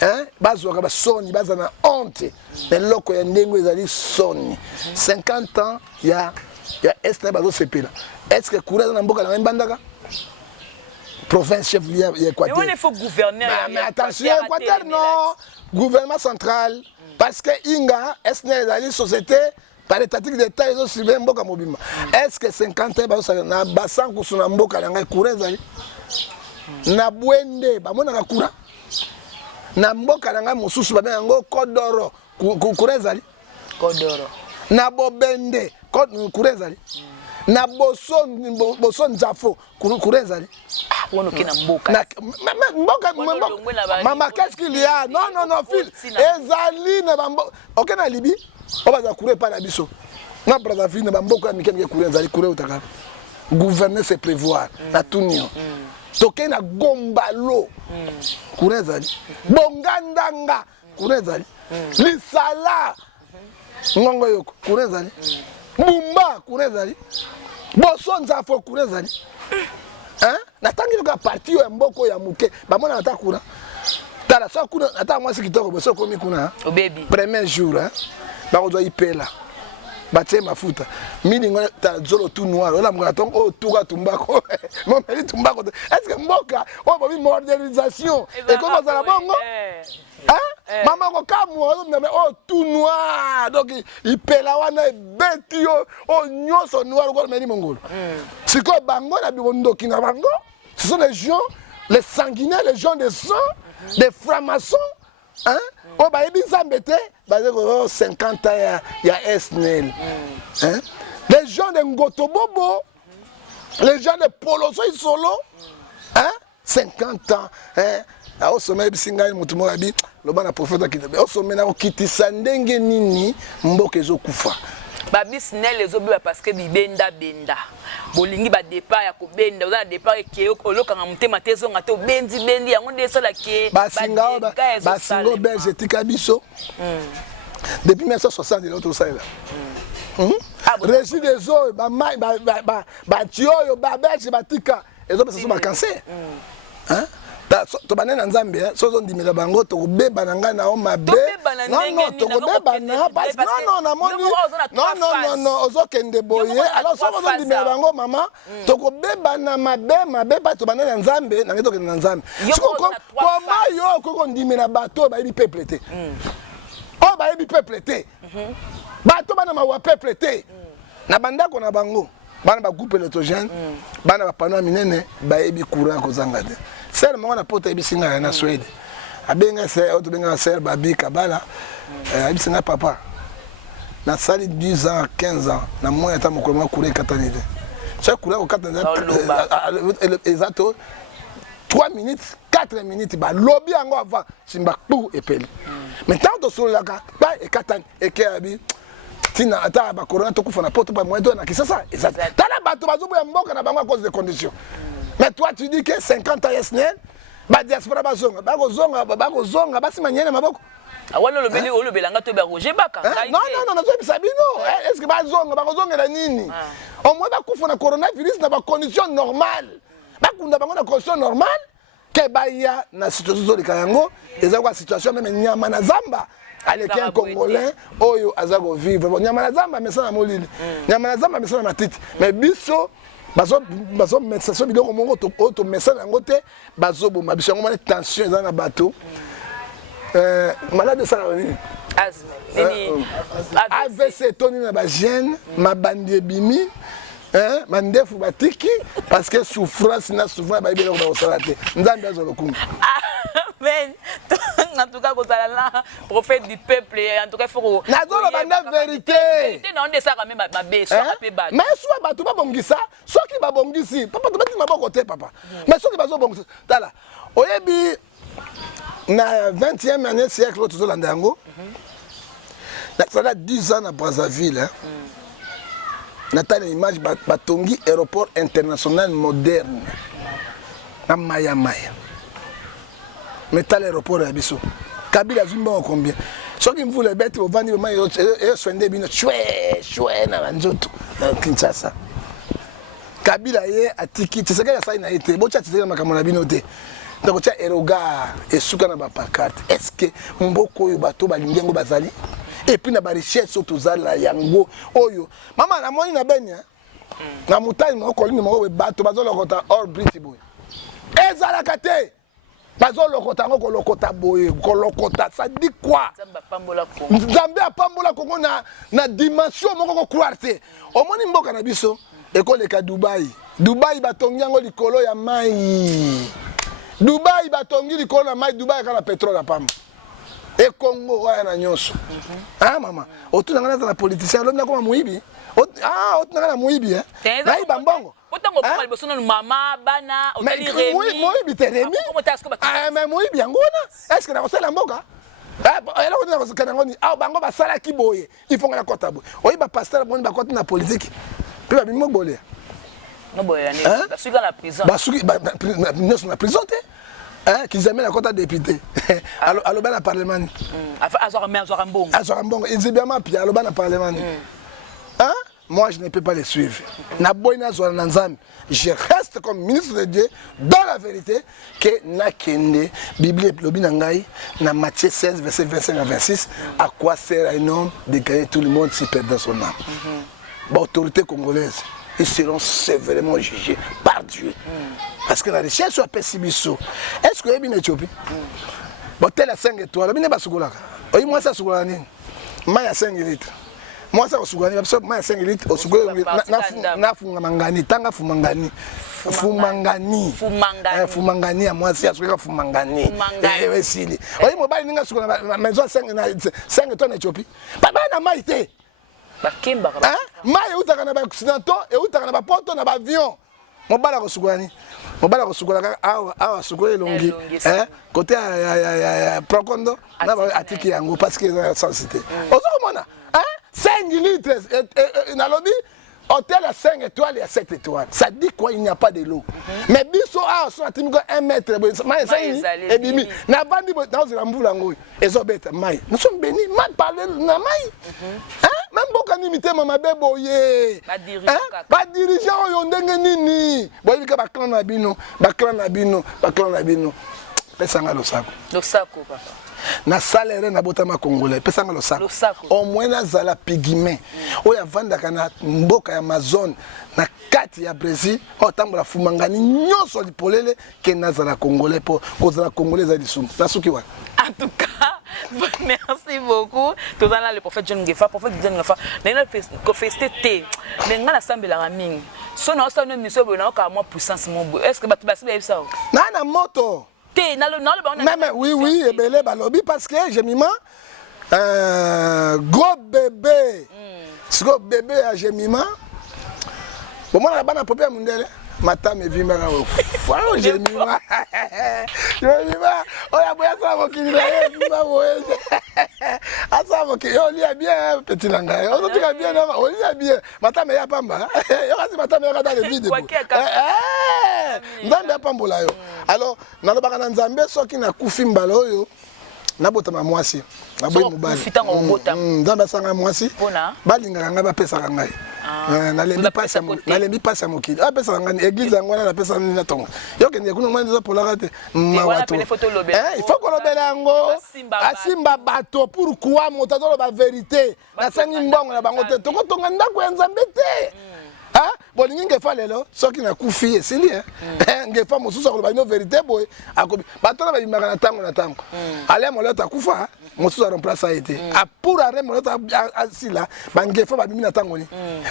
Hein? Bazo ka soni bazana honte. Mais loko ya ndengo ezali soni. 50 ans, il y a est bazo sepela. Est-ce que Koura na mboka na mbandaka? Province chef lieu Équateur. Mais il faut gouverner. Mais attention, Équateur non. Gouvernement central. Parce que Inga, est-ce que les sociétés, par l'étatique d'État, ils ont suivi un mboka mobima. Est-ce que 50 ans, na basan kusuna mboka na kura zali? Na bwende, ba mona kura. Na mboka na mususu ba ngo kodoro, kura zali? Kodoro. Na bobende, kura zali? Na boson nzafo, kura zali? On kina mboka. Maman, qu'est-ce qu'il y a? Non, fil. Ezali na bambo. Ok na Libye, on va courir par la biso. Na Brazzaville na bambo ka mikem courir ezali courir utaka. Gouverner c'est prévoir na tunio. Toke na gombalo. Courir ezali. Bongandanga courir ezali. Lisala. Ngongo yoko courir ezali. Bumba courir ezali. Bosonza fo courir ezali. Hein? Natangi le parti ya mboko ya muke ba mona atakura tala so kuna ata mwasi kitoko boso komi kuna o baby premier jour hein ba ko do ipela ba tie mafuta mini ngona tala zolo tout noir ola mwana ton o tuka tumbako mon mari tumbako est-ce que mboka o ba modernisation et comment ça la bongo hein maman ko kamwa o tout noir donc ipela wana beti o nyoso noir ko meni mongolo siko bango na bibondo kina bango ce sont les gens les sanguinaires les gens de sang des francs-maçons hein o ba yebi nzambe te ba 50 ans ya SNL hein les gens de Ngoto Bobo les gens de Poloso Isolo hein 50 ans hein au sommet bisinga mutu mo abi loba na prophète ki au sommet na okitisa ndenge nini mboka ezokufa ba business les obi parce que bibenda benda bolingi ba départ ya ko benda oza départ ke olokanga mutema tezonga to bendi yango ndesala ke basinga belge tika biso depuis 1960 l'autre ça là régie des eaux ba tioyo ba belge batika ezo pesa ba cancer hein to banana nzambe sozo ndimela bango to beba nanga na o mabe non to beba na parce non na moni non ozokende boye alors sozo ndimela bango mama to beba na mabe ba to banana nzambe na ngeto kende nzambe koma yo ko ndimela bato ba yebi peuple te o ba yebi peuple te bato bana ma peuple te na bandako na bango bana ba groupe électrogène bana ba panneau minene ba yebi courant ko zanga te c'est le moment na pota ebisinga na Suède abenga c'est auto benga c'est babi kabala ebisinga papa na sali 10 ans 15 ans na moya ta mokolo courir katanide ça courir au katanide exacto 3 minutes 4 minutes ba lobby yango avant simba pou epeli mais tant de sur la ba e katane e ke abi tina ata ba corona to kufa na poto ba moya to na kisasa exact tala bato bazobo ya mboka na bango à cause des conditions. Mais toi tu dis que 50 ans SNL ba diaspora bazonga bazonga basi manyene maboko awalo lo beli olo belanga to ba Roger Baka non nazo bisabino est-ce que bazonga la nini au moins ba kufa na coronavirus na ba condition normale ba kunda bango na condition normale ke ba ya na situation de kayango eza kwa situation même nyama na zamba avec un Congolais oyo azago vivre nyama na zamba mesana molili nyama na zamba mesana matiti mais biso bazo message biloko mongo to message yango te bazo boma biso yango mane tension eza na bato malade ça nini AVC toni na ba jeune mabandi ebimi hein mandefu batiki parce que souffrance na souffrance ba ibelo ba osala te nzambe azolo kungu amen en tout cas kozala prophète du peuple en tout cas faut na zolo banda vérité na onde ça quand même ba beso pe ba mais soit bato ba bongisa soki ba bongisi papa to bati maboko te papa mais soki bazo bongisa tala oyebi na 20e année siècle to zolanda yango na ça 10 ans na Brazzaville hein Nathan image batongi aéroport international moderne na Maya mais t'as l'aéroport à Bisso Kabila zumba combien ce qui me voulait bête au vendre et soigner bino choué na nzoto na Kinshasa Kabila ye atiki c'est ça que ça ina été bocha tizela makamona bino te donc tia eroga et suka na ba pancarte est-ce que mboko yo bato balingengo bazali et puis na ba richesse tozala yango oyo mama na moni na benya na mutani moko lini moko bato bazolo kota or british boy ezala kate bazolo kota ngoko lokota boy kolokota ça dit quoi Nzambe apambola Kongo na dimension moko ko croire omoni mboka na biso ekole ka Dubai batongi yango likolo ya mai Dubai batongi likolo ya mai Dubai kana pétrole ya pamba et Congo waya na nyonso ah mama otunanga na politicien lo ndako muibi otunanga na muibi na iba mbongo otango kwa liboso na mama bana otali remi muibi te remi mais muibi ngona est-ce que na kosala mboka ela ko na kosala ngoni bango basala kiboye ifonga na kota boye oyiba pasteur boni bakota na politique pe ba bimo bolé no boya ni basuka na prison basuki na prison te qu'ils amènent à côté député alors ben à parlement azorambongo ils bien ma pia alors ben à parlement hein moi je ne peux pas les suivre na boina zo na nzambe je reste comme ministre de Dieu dans la vérité que na kende Bible lobi na ngai na Matthieu 16 verset 25 à 26 à quoi sert un homme de gagner tout le monde s'il perd son âme l'autorité congolaise ils seront sévèrement jugés par Dieu. Parce que la recherche soit pessimistique. Est-ce que vous avez Éthiopie? Bon, tel à 5 étoiles, vous avez pas de moi ça, il y a 5 litres. Moi ça osugani parce que moi 5 litres osugani na funga mangani tanga fumangani fumangani ya moi si asuka fumangani esili oyi mobali ninga sukona maison 5 tonnes Éthiopie baba na maite bakemba mai utaka na ba occidentaux et utaka na ba porto na ba avion mobala kosugani kaka awa sukole longi côté ya Procondo na ba atiki yango parce que sensité ozokomona 5 litres na lobby hôtel à 5 étoiles et à 7 étoiles. Ça dit quoi, il n'y a pas de l'eau. Mais biso a so atimi ko 1 mètre et bimi na bandi dans la mbula ngoi ezobeta mai. Nous sommes bénis, mal parler na mai. Même boka nimité mama bebo ye. Ba dirigeant yo ndenge nini. Boyi ka ba clan na bino. Pesanga lo sako. Lo sako papa. Na salaire na botama congolais pesanga lo sako. Au moins na zala pigime. Oya vandaka na mboka ya Amazon na kati ya Brésil. O tambola fumangani nyoso lipolele ke na zala congolais po kozala congolais za lisumu. Na suki wa. En tout cas, merci beaucoup. Tout à l'heure le prophète John Ngefa, n'a festé té. N'a la sambela raming. Son na sa no mission bona ka moi puissance mon. Est-ce que batu basi ba ça? Na moto. Même oui, et belé balobi parce que j'ai mis gros bébé. Ce gros bébé à Gemima. Bon moi la bana popé mundele. Mata me vimba ka wow Gemima. Gemima. Oya boya sa mokili la vimba boye. Asa mokili on lia bien petit langa. On dit bien on lia bien. Mata me ya pamba. Yo kasi mata me ka dans les vidéos. Nzambe apambola yo. Alors nalobaka na Nzambe soki na kufi mbala oyo nabotama mwasi naboyi mobali Nzambe asanga mwasi balingaka ngai bapesaka ngai nalembi pasi ya mokili apesaka ngai église yango wana napesa nini na tongo yokende kuna mwana ezopolaka te mawato il faut kolobela yango asimba bato pourquoi moto azoloba vérité nasangi mbongo na bango te tokotonga ndako ya Nzambe te. Bon, Ngefa lelo, ce qui n'a couffé, c'est lié. Ngefa, mon sous-sol, la vérité, boy. Bateau, il m'a tango na tango. Allez, mon l'autre a couffé, mon sous-sol remplace a été. Pour arrêter mon l'autre assis là, Ngefa va bimina tango.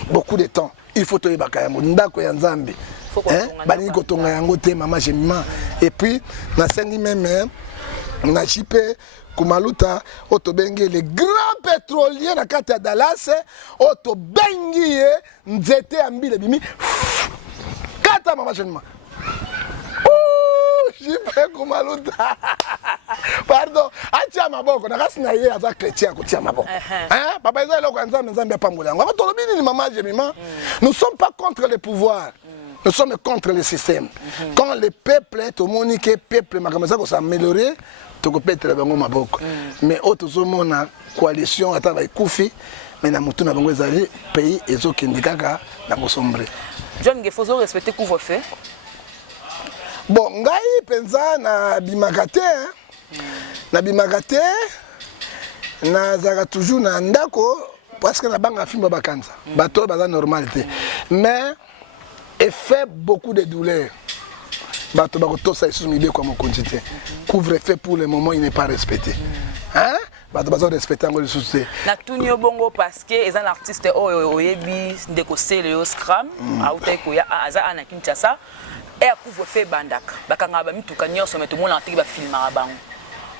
Beaucoup de temps. Il faut te yebaka mon ndako ya Nzambe. Bani kotonga yango te, maman, j'ai mis. Et puis, na sengi même, na chipé. Kumaluta otobengi le grand pétrolier na kati ya Dallas otobengi nzete ambile bimi kata mama jeune jipe Kumaluta pardon atia maboko na kasi na ye aza chrétien ko tia maboko papa eza eloko Nzambe apambola yango tolobi ni mama jemima. Nous sommes pas contre le pouvoir. Nous sommes contre le système. Quand le peuple est au monique peuple makamasa ko s'améliorer peut-être bango maboko mais autres hommes coalition ata ba ikufi mais na mutu na bango ezali pays ezokende kaka na kosombre. John Ngefa faut respecter couvre-feu. Bon ngai penza na bimakate na bimakate na zaka toujours na ndako parce que na banga fimba bakanza bato baza normalité mais effet beaucoup de douleur. Bato bakotosa isusu mibe kwa mokonzi te. Couvre-feu pour le moment il n'est pas respecté. Bato bazo respecter ngo lisusu te. Na tunyo bongo parce que les artistes oyebi ndeko sele yo scram autai ko ya aza ana Kinshasa et couvre-feu bandaka. Bakanga ba mituka nyonso meto mona antiki ba filma bango.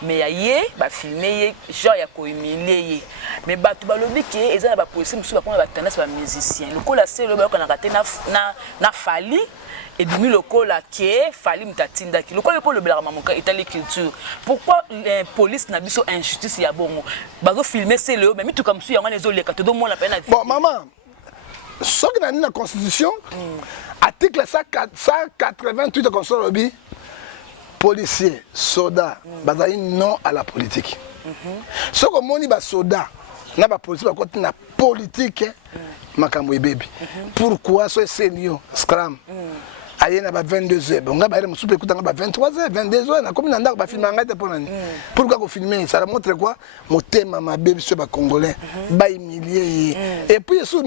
Mais yé ba filmer genre ya ko humilier mais bato balobi ke eza ba police musu ba kona ba tendance ba musicien. Lokola sele ba kana kate na fali et bimi lokola ke fali mutatinda ki lokola po le bela mamoka itali culture. Pourquoi la police na biso injustice ya bongo bazo filmer c'est le mais mituka musu yango nezo leka to do mona pa na bon maman ce qui na la constitution article 188 de constitution policiers, soldats, bazali non à la politique. Ce que moni ba soldats, na ba policiers ba côté na politique makambo baby. Pourquoi ce senior scram aye na ba 22h bonga ba musupe ekutanga ba 23h 22h na komi na ndako ba filma ngate pour nani pourquoi ko filmer ça montre quoi motema mabe biso ba congolais ba humilier et puis sous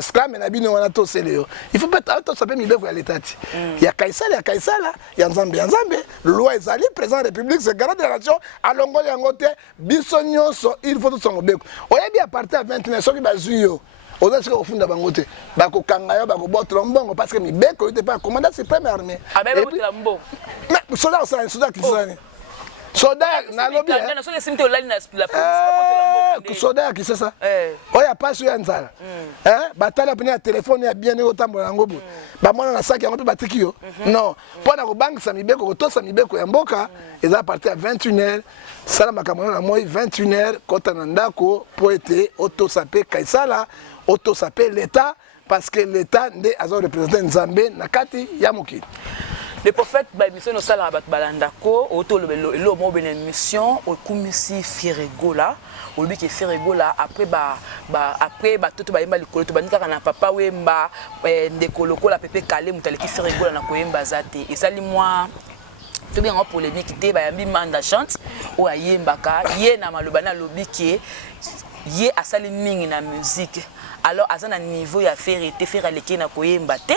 scram na bino wana to seleo il faut pas to saper mibevu ya letati ya kaisala ya nzambe loi ezali président république c'est garant de la nation alongoli yango te biso nyonso il faut to songo beko oyebi à partir à 29 soki bazuyo oza sika kofunda bango te bakokanga yo bakobotela mbongo parce que mibeko yo te pa commandant suprême armée abebotela mbongo mais soda kisani soda nalobi soda ya kisasa oyo apasi oyo ya nzala batala pene ya telefone ya bien otambola yango boye bamwana na saki yango mpe batiki yo non mpo na kobangisa mibeko kotosa mibeko ya mboka eza a partir ya 21h sala makambo na moi 21h kota na ndako mpo ete otosa mpe kaisala otosa mpe l'état parce que l'état nde azorepresente nzambe na kati ya mokili. Le prophète mission no sala bat balandako auto le mo ben mission au kumisi Feregola au lui qui Feregola après toto ba yemba likolo to banika na papa wemba ndeko lokola pepe kale mutali ki Feregola na koyemba zate esali moi to bien en polémique te ba yambi manda chante o ayembaka ye na maloba na lobiki ye asali mingi na musique alors azana niveau ya faire aleki na koyemba te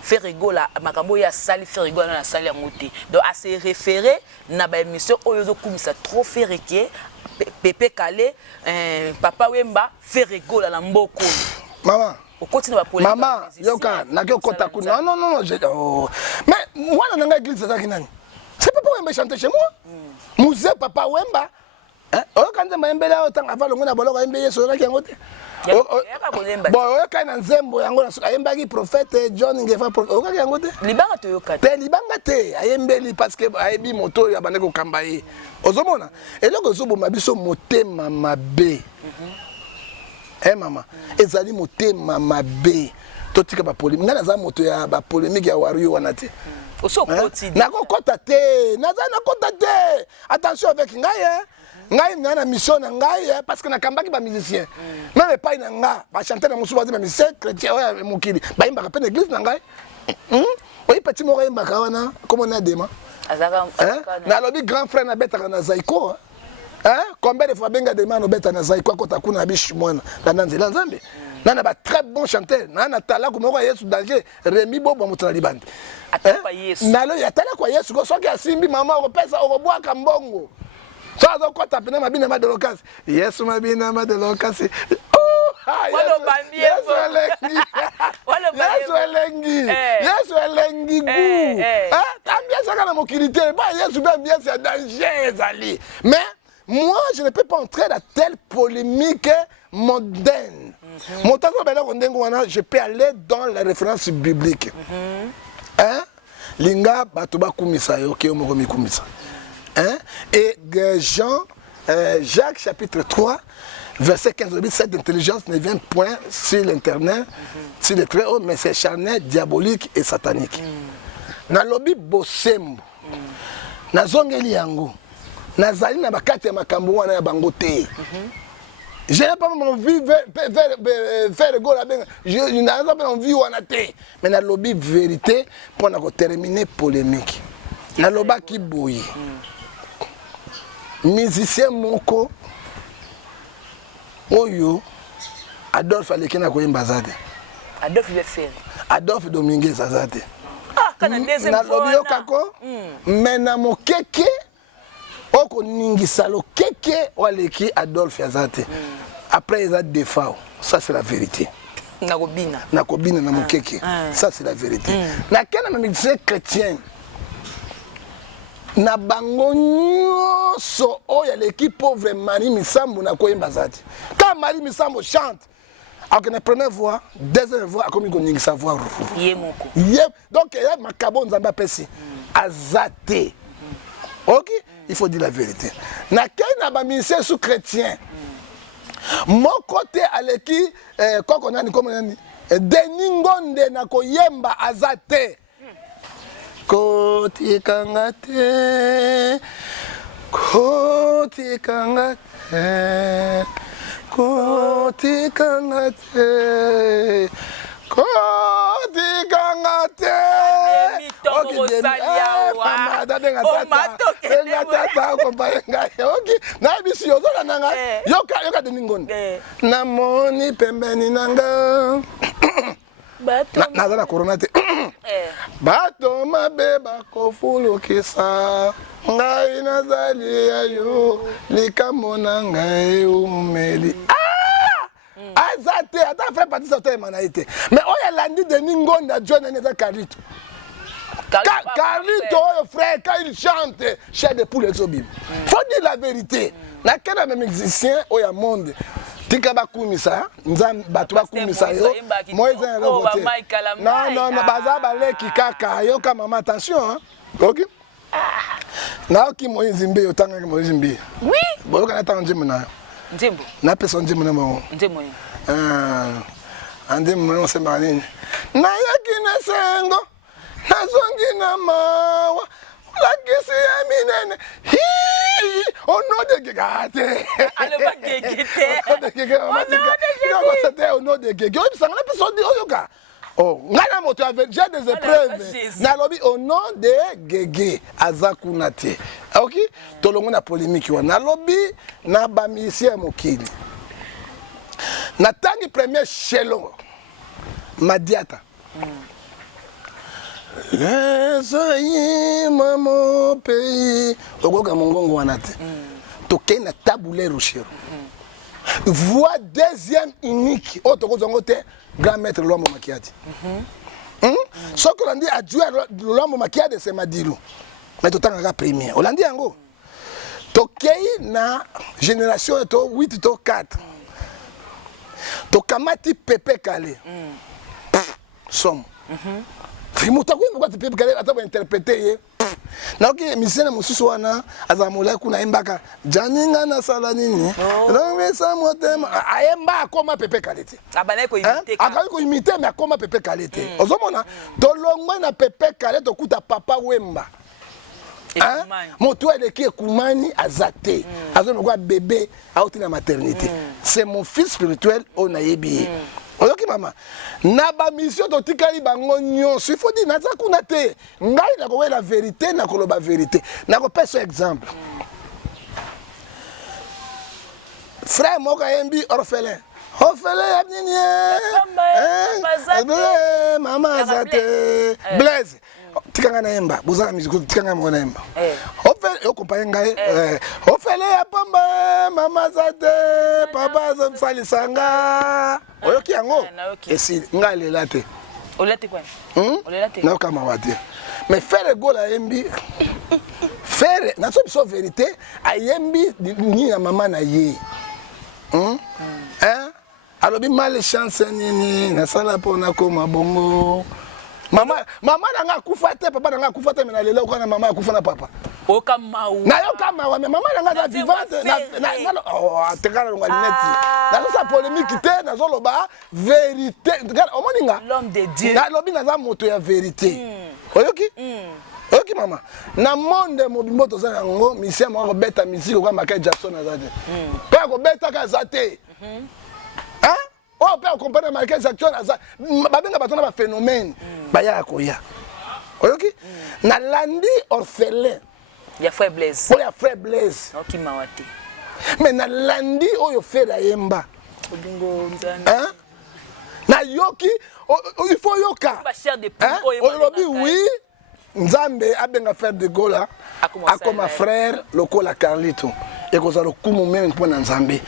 faire rigola makambo ya sali faire rigola na sali yango te donc à se référer na ba émission oyo zo kumisa trop faire ke pepe kale papa wemba faire rigola na mboko maman okoti na ba polémique maman yoka na ke okota ku non mais moi na nga église ça kinani c'est papa wemba chanter chez moi musée papa wemba oyo kanze mayembela otanga avalongo na boloko yembe yeso yoka yango te bon oyoka na nzembo yango ayembaki prophète John Ngefa oyoka yango te libanga toyoka te libanga te ayembeli parce que ayebi moto ya bande kokamba ye ozomona eloko ezoboma biso motema mabe mama ezali motema mabe totika ba polémique ngana za moto ya ba polémique ya wario wana te nakokota te nakota te attention avec ngai ngai na mission na ngai parce que nakambaki ba musicien même pas na nga ba chanter na musuba ba musicien chrétien oya mokili ba imbaka pe na église na ngai oyi petit moko imbaka wana comme on a dema na lobi grand frère na betaka na zaiko combien de fois benga dema no beta na zaiko kota kuna bishi mwana na nzela nzambe nana ba très bon chanteur nana tala ko moko yesu danger remi bobo mutala libandi atapa yesu nalo ya tala kwa yesu ko soki asimbi mama okopesa okobwaka mbongo ça a quoi t'appeler ma bine ma de l'occasion yes ma bine ma de l'occasion yes elengi gu tambia ça kana mokilité ba yesu ben bien c'est danger ezali mais moi je ne peux pas entrer dans telle polémique mondaine mon temps je peux aller dans la référence biblique linga batoba kumisa yo ke mo kumisa et Jacques chapitre 3 verset 15 cette intelligence ne vient point sur l'internet sur le très haut mais c'est charnel diabolique et satanique na lobi bosembo na zongeli yango nazali na bakati ya makambo wana ya bango te je n'ai pas envie faire le go là ben je n'ai pas envie wana te mais na lobi vérité pour na terminer polémique na loba ki boyi musicien moko oyo Adolphe alekena koyemba zade Adolphe Befere Adolphe Dominguez azade kana ndeze na lobi okako mena mokeke oko ningisa lo keke waleki Adolphe azade après ils ont défaut ça c'est la vérité nakobina na mokeke ça c'est la vérité na kana ma musicien chrétien na bango nyonso oyo aleki pauvre Marie Misambo na koyemba zati quand Marie Misambo chante avec la première voix deuxième voix comme il sa voix yemoko donc il y a makabo nzamba pesi azate OK il faut dire la vérité na kena ba musicien sous chrétien mon côté aleki koko nani comme nani deningonde na koyemba azate Koti kangate, koti kangate, koti kangate, koti kangate. mama dabenga tata accompagner ngai. OK. Na bisi ozola nanga. Yoka de ningonde. Namoni pembeni nanga. Nazala corona te. Bato mabe bakofulukisa ngai nazali ayo likambo na ngai umeli. Azate ata fait partie de cette manalité. Mais oya landi de ningonda John neza Carlito. Carlito oyo frère quand il chante chef de poule ezobim. Faut dire la vérité. Na kena même musicien oya monde. Tika bakumisa nzambe bato bakumisa yo Moïse na lokote. Non baza baleki kaka yo ka mama attention hein. OK? Na ki Moïse mbe yo tanga Moïse mbe. Oui. Bo kana tanga njimbo na. Njimbo. Na pesa njimbo na mo. Njimbo. Ande mwe osema nini? Na yaki na sengo. Na zongi na mawa. La kisi ya minene. Ono de gegate. Aleba gegete. Ono de gegete. Ono de gegete. Oyo bisanga na peso di oyoka. Oh, ngana moto avec j'ai des épreuves. Na lobi au nom de Gege Azakunate. OK? Tolongo na polémique wana. Na lobi na ba musicien mokili. Na tangi premier chelon. Madiata. Les aïe maman pays. Ogoga mongongo wana te. Toke na taboulé rochero. Voix deuxième unique. Otoko zongo te. Grand maître Luambo Makiadi. Ce que l'on dit à Dieu, Luambo Makiadi, c'est Madilu. Mais tout le temps, premier. On dit en gros. Tokei na génération to 8 to 4. Tokamati Pepe Kale. Somme. Rimutaku ngwa Pepe Kale ataba interpréter ye. Na ok misena mususu wana azamola kuna imbaka janinga na sala nini rongesa motema ayemba akoma Pepe Kale te abana ko imiter akali ko imiter mais akoma Pepe Kale te ozomona tolongwe na Pepe Kale tokuta papa Wemba moto eleki ekumani azate azonokwa bébé auti na maternité c'est mon fils spirituel onayebi. Oyoki mama na ba mission to tikali bango nyonso il faut dire naza kuna te ngai na ko la vérité na ko loba vérité na ko pesa exemple frère moka yembi orphelin ya nini mama azate Blaise tikanga na yemba bozala musique tikanga mo na yemba ofele yo compagnie ngai ofele ya pamba mama azate papa azamsali sanga oyoki yango esi ngai lela te olate kwa olate na kama wate mais faire gola yembi faire na so biso vérité ayembi ni ya mama na ye alobi malchance nini na sala pona koma bongo mama nanga akufa te papa nanga akufa te mena lelo kana mama akufa na papa okamawu na yo kama wa mama nanga za vivante na tekala longa lineti na sa polémique te na zoloba vérité omoninga l'homme de Dieu na lobi na za moto ya vérité oyoki oyoki mama na monde mobimbo tozana ngo misia mo beta musique kwa Michael Jackson azate pa ko beta ka zate oh peut accompagner Michael Jackson babenga batona ba phénomène baya koya oyoki na landi orphelin ya frère Blaise oya frère Blaise OK mawate mais na landi oyo frère yemba obingo nzani na yoki il faut yoka ba cher de poule oyobi oui nzambe abenga frère de Gola akoma frère lokola Carlito et que ça le coup même pour nzambe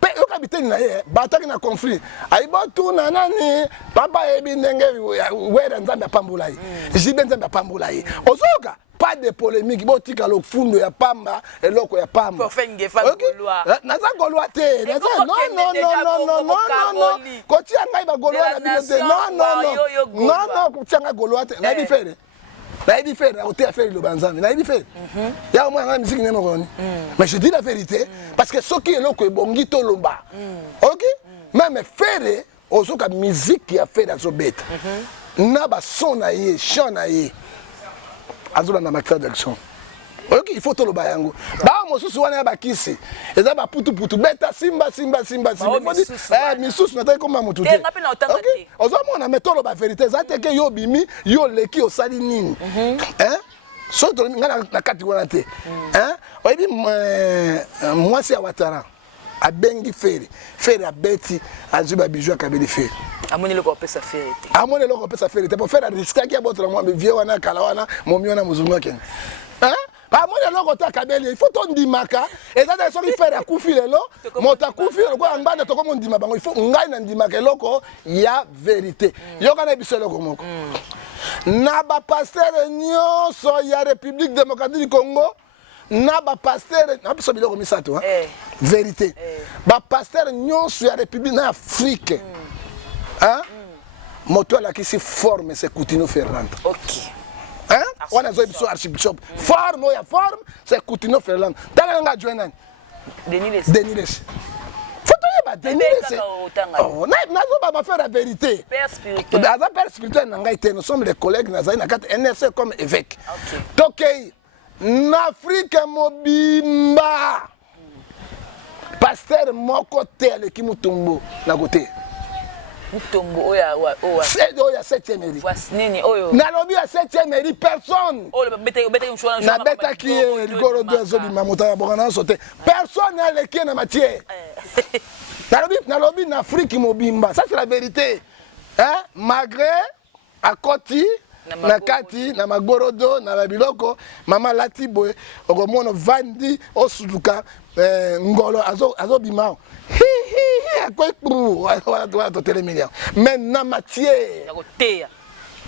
pe yoka biteni na ye bataki na conflit aibo tuna nani papa ebi ndenge wera nzambe apambula ye jibe nzambe apambula ye ozoka pas de polémique botika lo fundo ya pamba eloko ya pamba pour faire ngefa golwa naza golwa te naza non kotia ngai ba golwa na bino te non kotia ngai golwa te na bi fere na bi fere o te affaire lo banzambe na bi fere ya moi na musique nemo koni mais je dis la vérité parce que ce qui est loko ebongi to lomba OK même fere ozoka musique ya fere azobeta na ba son na ye chant na ye azola na maquette d'action Ok, il faut tout le bayango. Bah, moi, sous wana bakisi. Et ça va putu beta simba. Misous n'a comme moto. Ok. Ozo mona metolo ba vérité. Ça te que yo bimi, yo leki o sali nini. Hein? Soto ngana na kati wana te. Hein? Oyebi moi c'est Ouattara. A bengi fere a beti azuba bijou akabeli fere. Amoni le ko pesa fere te. Amoni le ko pesa fere te pour faire risque ki abotra moi vie wana kala wana momi wana muzungu ken. Hein? Ba moni le ko ta kabeli il faut ton dimaka et ça ça qui faire akufi lelo mota kufi ko angana to ko mon dima bango il faut ngai na dimaka loko ya vérité. Yo kana biso loko moko. Na ba pasteur nyonso ya République démocratique du Congo. Na ba pasteur na biso biloko misato vérité ba pasteur nyonso ya République na Afrique hein moto la qui se forme c'est Coutinho Fernando. OK hein on a zo biso archbishop forme c'est Coutinho Fernando tala nga joindre Denis photo ya ba Denis oh na zo ba faire la vérité père spirituel dans père spirituel na ngai te nous sommes les collègues na za na kat NRC comme évêque OK n'Afrique mobimba pasteur moko tele ki mutumbo na côté mutumbo oya c'est oya 7e mairie voici nini oyo na lobi ya 7e mairie personne bete mshwana na beta ki rigoro de zoli mamota bokana sauter personne n'a le na matière na lobi na Afrique mobimba ça c'est la vérité hein malgré à Koti na kati na magorodo na babiloko mama lati boy okomono vandi osuluka ngolo azo bimao quoi wala to tele million mais na matière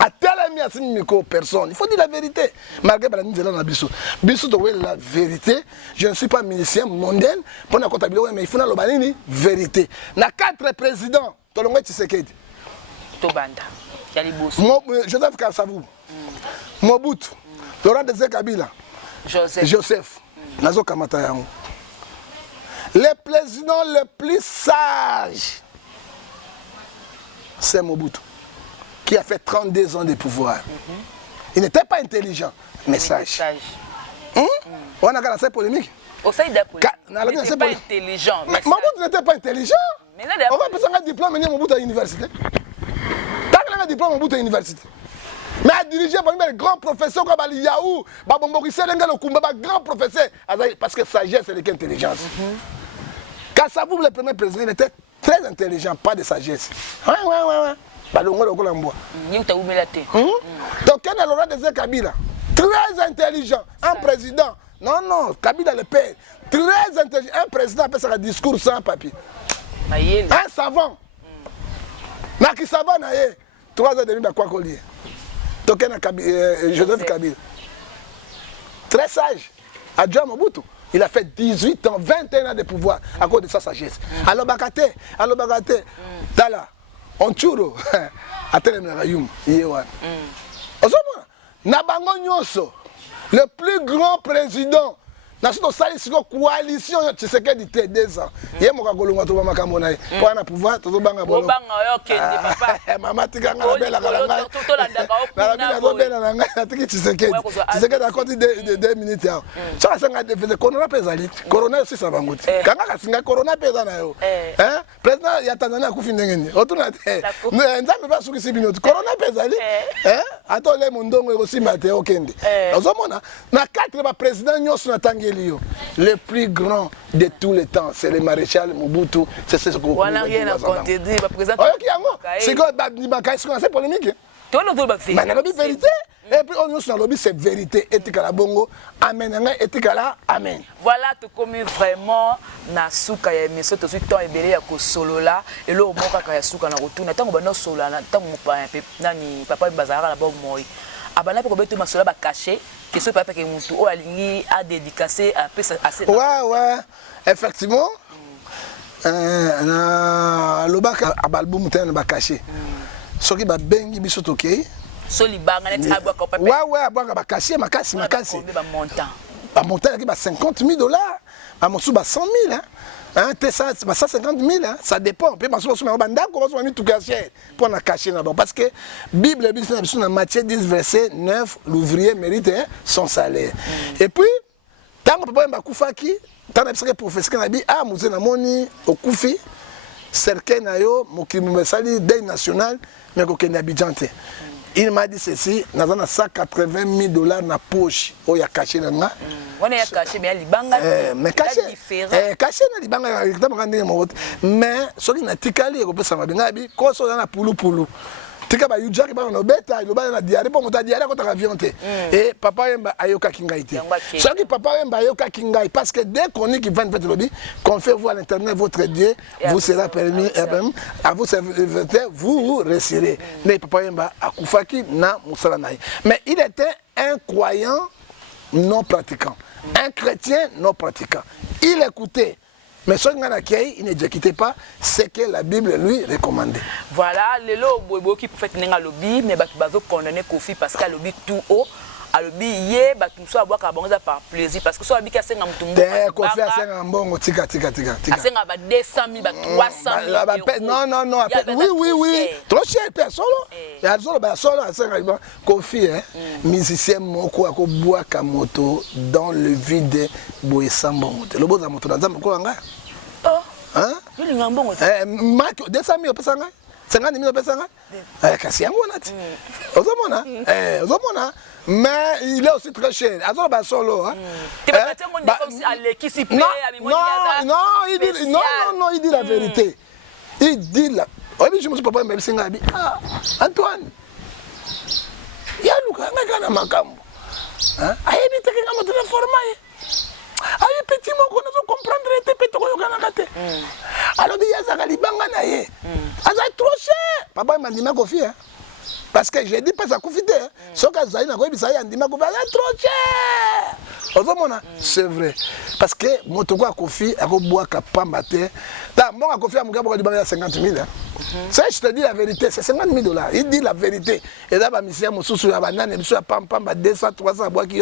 à telle merci micro personne il faut dire la vérité malgré la nzela na biso to la vérité je ne suis pas musicien mondain pour na comptabilité mais il faut na lobanini vérité na 4 présidents tolongo Tshisekedi to banda Joseph Kasavu, Mobutu, Laurent Désiré Kabila, Joseph, Nazo Kamata Yango. Le président le plus sage, c'est Mobutu, qui a fait 32 ans de pouvoir. Il n'était pas intelligent, mais sage. On a gagné cette polémique. Il n'était pas intelligent. Mais Mobutu n'était pas intelligent. On va passer un diplôme et Mobutu à l'université. Un diplôme au bout de l'université. Mais à diriger par les grands professeurs comme Ali Yaou, Babomborissé, le grand professeur, parce que sagesse c'est l'intelligence. Kassabou, le premier président, il était très intelligent, pas de sagesse. Ouais. Donc, il y a Laurent Désiré Kabila, très intelligent, un président. Non, Kabila le père, très intelligent, un président après ça un discours sans papier. Un savant. Naki savant, 3 ans et demi quoi collier. Joseph Kabila. Très sage. Adjoint Mobutu. Il a fait 18 ans, 21 ans de pouvoir à cause de sa sagesse. Alors Bakate. Tala. On churo. Atele Mnagayum. Yewan. Osoma. Nabango Nyoso. Le plus grand président. Dans cette coalition, tu sais qu'elle était 2 ans. Il y a un golongo to bama kamona. Pour un pouvoir, to banga bolo. Banga yo kende papa. Maman tika ngala bela ngala. Na bina zo bela ngala. Tiki tu sais qu'elle. Tu sais qu'elle a compté 2 minutes. Ça ça nga de corona pesali. Corona aussi ça va ngoti. Kanga kasinga corona pesa na yo. Hein? Président ya Tanzania akufi ndengeni. Otuna te. Nzambe ba suki sibinoti. Corona pesali. Hein? Atole mondongo aussi mate okende. Ozomona na 4 ba président nyoso na tangi le plus grand de tous les temps, c'est le maréchal Mobutu. C'est ce qu'on a rien à compter. C'est quoi c'est polémique. Mais la vérité. Et puis on a lobby c'est vérité. Etikala bongo. Amen. Etikala amen. Voilà tout comme vraiment na suka ya miso to suite temps ebele ya ko solo là et lo moka ka ya suka na retourna tango bana solo na tango pa nani papa bazara na bo moi. Abana pe ko beto masola ba caché. Que ce papa qui a dédicacé à assez. Ouais, effectivement. Le bac à Balboum t'es un caché. Ce qui va bien qui biso toqué. Solibanga net à boire papa. Ouais, à boire caché, ma casse. Bah montant qui va $50,000. À mon sou bah 100,000 hein. Hein, ça 150,000 hein, ça dépend. Puis parce que on banda on mis tout caché pour la cacher là-bas parce que Bible dans Matthieu 10 verset 9 l'ouvrier mérite son salaire. Et puis Tango papa Wemba kufaki, tana bisaka professeur na bi ah muze na moni okufi cercueil na yo mokili mesali deuil national mais ko kende Abidjan te. Il m'a dit ceci, nous avons $180 000 na poche. Oh, il y a caché là. On est caché, mais libanga. Mais caché. Caché na libanga. Mais ce qui n'a tikali, on peut savoir. Ngabi, quand on a poulou poulou. Tika ba yuja ki ba no beta, lo ba na diarrhée, pour monter diarrhée quand on avion te. Et papa Wemba ayoka kingai te. Ce qui papa Wemba ayoka kingai parce que dès qu'on est qui va faire le lobby, qu'on fait voir l'internet votre Dieu, vous sera permis à vous servir, vous resterez. Mais papa Wemba akufaki na musala naï. Mais il était un croyant non pratiquant, un chrétien non pratiquant. Il écoutait. Mais ce qu'il ne quittait pas, c'est que la Bible lui recommandait. Voilà, les lots qui peuvent faire un lobby, mais qui va condamner Kofi parce qu'il a lobby tout haut. A lobby hier, qui soit boire par plaisir parce que soit lobby qui a 50 000 Kofi a 50 000 tika. A 200 000, 300 000. Non. Oui. Trop cher, personne. Il y a solo à 50 000. Kofi, musicien moko a boire kamoto dans le vide boissambo. Le beau da moto dans zambo ko nga. Hein? Il y a un bon. 200 000 pesanga. 50 000 pesanga. Kasi yango nati. Ozomona? Ozomona? Mais il est aussi très cher. Azor ba solo hein. Non, il dit la vérité. Il dit la. Oui, je me suis pas même singa bi. Ah, Antoine. Ya luka ngaka na makambo. Hein? Ayebi te kinga moto na forma. Aye petit moko na comprendre te petit ko yokana kate. Alors il y a za libanga na ye. Aza trop cher. Papa m'a dit ma Kofi hein. Parce que j'ai dit pas ça confiter. Ce que Zaïna a dit, ça y est trop cher. C'est vrai. Parce que mon togo a Kofi a boire kapamba te. Moi a Kofi a mon gars a 50 000. Ça je te dis la vérité, c'est $50 000. Il dit la vérité. Et là ba monsieur mo susu ya banane biso ya pamba 200 300 bois qui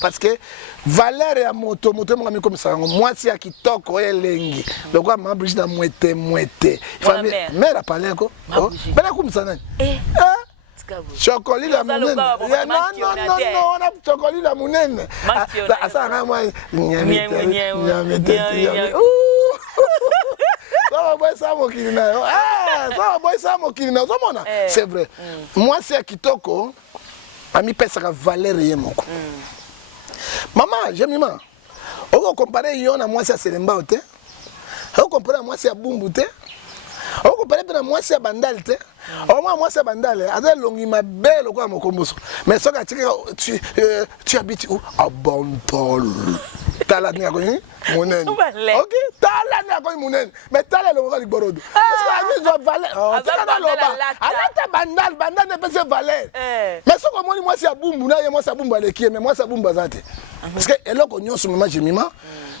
parce que valeur ya moto mo comme ça moi si a kitoko elengi. Donc quoi ma Brigitte moite. Mère a parlé ko. Bana comme ça nani. Chocolat la mounene. Non, on a chocolat la mounene. Ça va moi. C'est vrai. Moi c'est kitoko. Ami pesa ka valeur yemoko. Maman, j'aime maman. On va comparer yon à moi c'est Selemba ote. On comparer moi c'est Bumbu te. On compare bien moi c'est bandal te. Au moins moi c'est bandal. Avec longi ma belle quoi mon komboso. Mais ça tu habites où? À Bantol. Tala ni akoni munen. OK, tala ni akoni munen. Mais tala le ngoli borodo. Parce que ami zo valer. Oh, tala loba. Alata bandal ne peut se valer. Mais ce que moi c'est Bumbu na moi c'est Bumbu aleki mais moi c'est Bumbu zate. Parce que eloko nyonso mama jemima.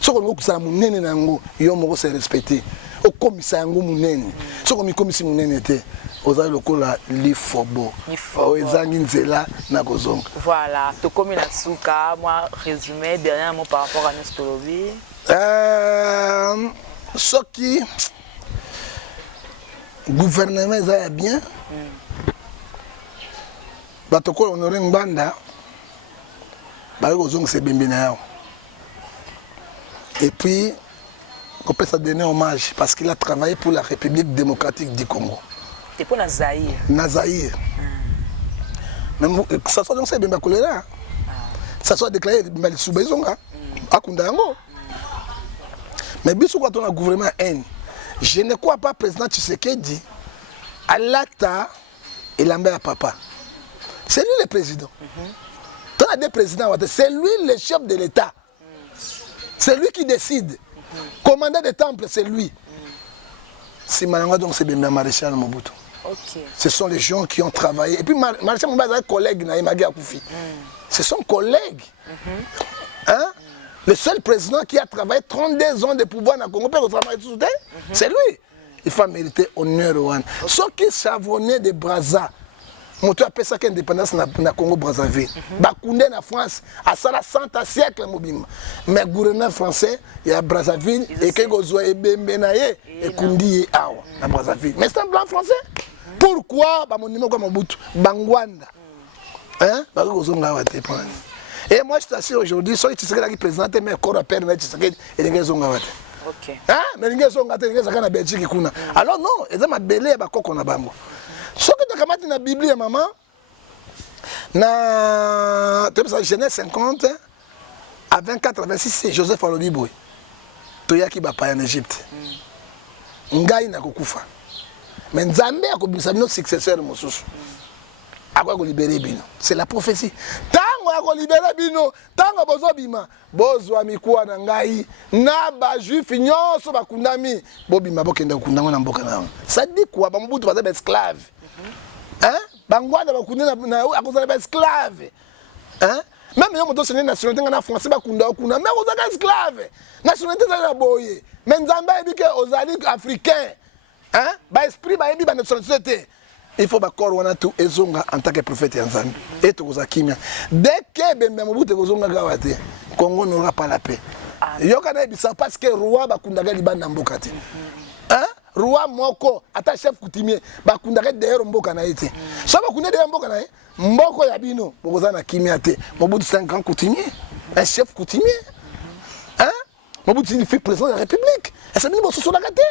Ce que ngoko sa munene nango yo moko se respecter. Au commissaire yango munene soko mi commissaire munene te oza lokola lifobo o ezangi nzela na kozonga. Voilà, to komi na suka moi résumé dernièrement par rapport à Nestolobi. Soki gouvernement ça bien bato ko honorer nganda ba kozonga se bembe na yao. Et puis on peut se donner hommage parce qu'il a travaillé pour la République démocratique du Congo. C'est pour Nazaïr. Nazaïr. Même ça soit donc c'est bien choléra. Ça soit déclaré mal sous bezonga. Akunda yango. Mais biso quand on a gouvernement haine, je ne crois pas président Tshisekedi Alata et Lambert papa. C'est lui le président. Tant a des présidents, c'est lui le chef de l'État. C'est lui qui décide. Commandant des temples, c'est lui. C'est Malanga, donc c'est bien Maréchal Mobutu. Ce sont les gens qui ont travaillé. Et puis Maréchal Mobutu est un collègue, Naïmagi Akoufi. C'est son collègue. Hein? Le seul président qui a travaillé 32 ans de pouvoir dans le Congo, c'est lui. Il faut mériter honneur. Ceux qui savonnaient de Brazza, moto appelle ça qu'indépendance na Congo Brazzaville. Bakoundé na France à ça la 100 siècle mobima. Mais gouvernement français il y a Brazzaville et que gozoa ebembenaye et kundi awa na Brazzaville. Mais c'est un plan français. Pourquoi ba monument comme Mobutu Bangwanda. Hein? Ba gozonga wa te prendre. Et moi, je t'assure aujourd'hui, soit tu serais qui présente, mais corps à père, mais tu serais les Zonga. Ok. Hein? Mais les Zonga, les Zonga, na Belgique, kuna. Alors non, ils ont ma belle et ma coco na bango. Ce que tu as kamati na Bible, maman, na Genèse 50 à 24 à 26, c'est Joseph Alobiboy. Toyaki bapa en Égypte. Ngai na kokufa. Mais Nzambe a kobimisa bino successeur mosusu. Akwa ko libérer bino. C'est la prophétie. Tango a ko libérer bino, tango bozo bima, bozwa mikuwa na ngai, na ba juif nyonso bakundami, bobima bokenda kundanga na mboka na. Ça dit quoi? Ba mubutu baza esclave. Hein? Bangwana bakundana na akozala ba esclave. Hein? Même si on a une nationalité française, on a un esclave. Nationalité de boye. Mais Nzambe dit que aux africains, hein, ba esprit ba yebi ba nationalité. Il faut ba corps wana tout ezonga en tant que prophète Nzambe. Et to kozakimia. Dès que bembe mobutu kozonga gawate, Congo n'aura pas la paix. Yokana bisa parce que roi ba kundaga libanda mboka te. Hein? Roi moko ata chef coutumier ba kundaga derrière mboka na été. So ba kundaga derrière mboka na ye. Mboko ya bino, bokozana kimia te. Mobutu 5 ans coutumier, un chef coutumier. Hein? Mobutu il fait président de la République. Et ça dit boso sur la gâté.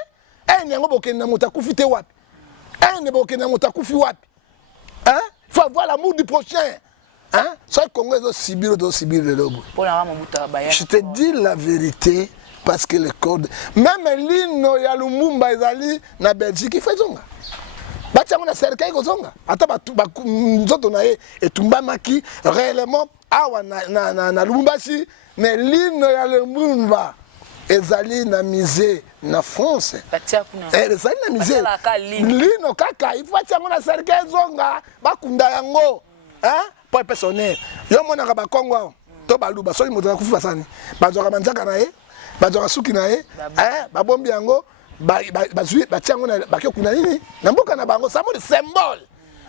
Eh nyango bokena mutakufi te wapi. Eh ne bokena mutakufi wapi. Hein? Il faut avoir l'amour du prochain. Hein? Ça Congo est aussi le lobo. Je te dis la vérité parce que le code même l'hymne ya Lumumba ezali na Belgique il fait zonga. Batiango na serikali kozonga ata nzoto na ye etumbamaki réellement awa na Lubumbashi mais l'hymne ya Lumumba ezali na musée na France ezali na musée l'hymne kaka il faut batiango na serikali zonga bakunda yango hein pour personnel yo monaka bakongo to baluba soki moto akufa sani bazwaka manzaka na ye bazwaka suki na ye hein babombi yango bazui batiango na bakekuna nini na mboka na bango ça montre symbole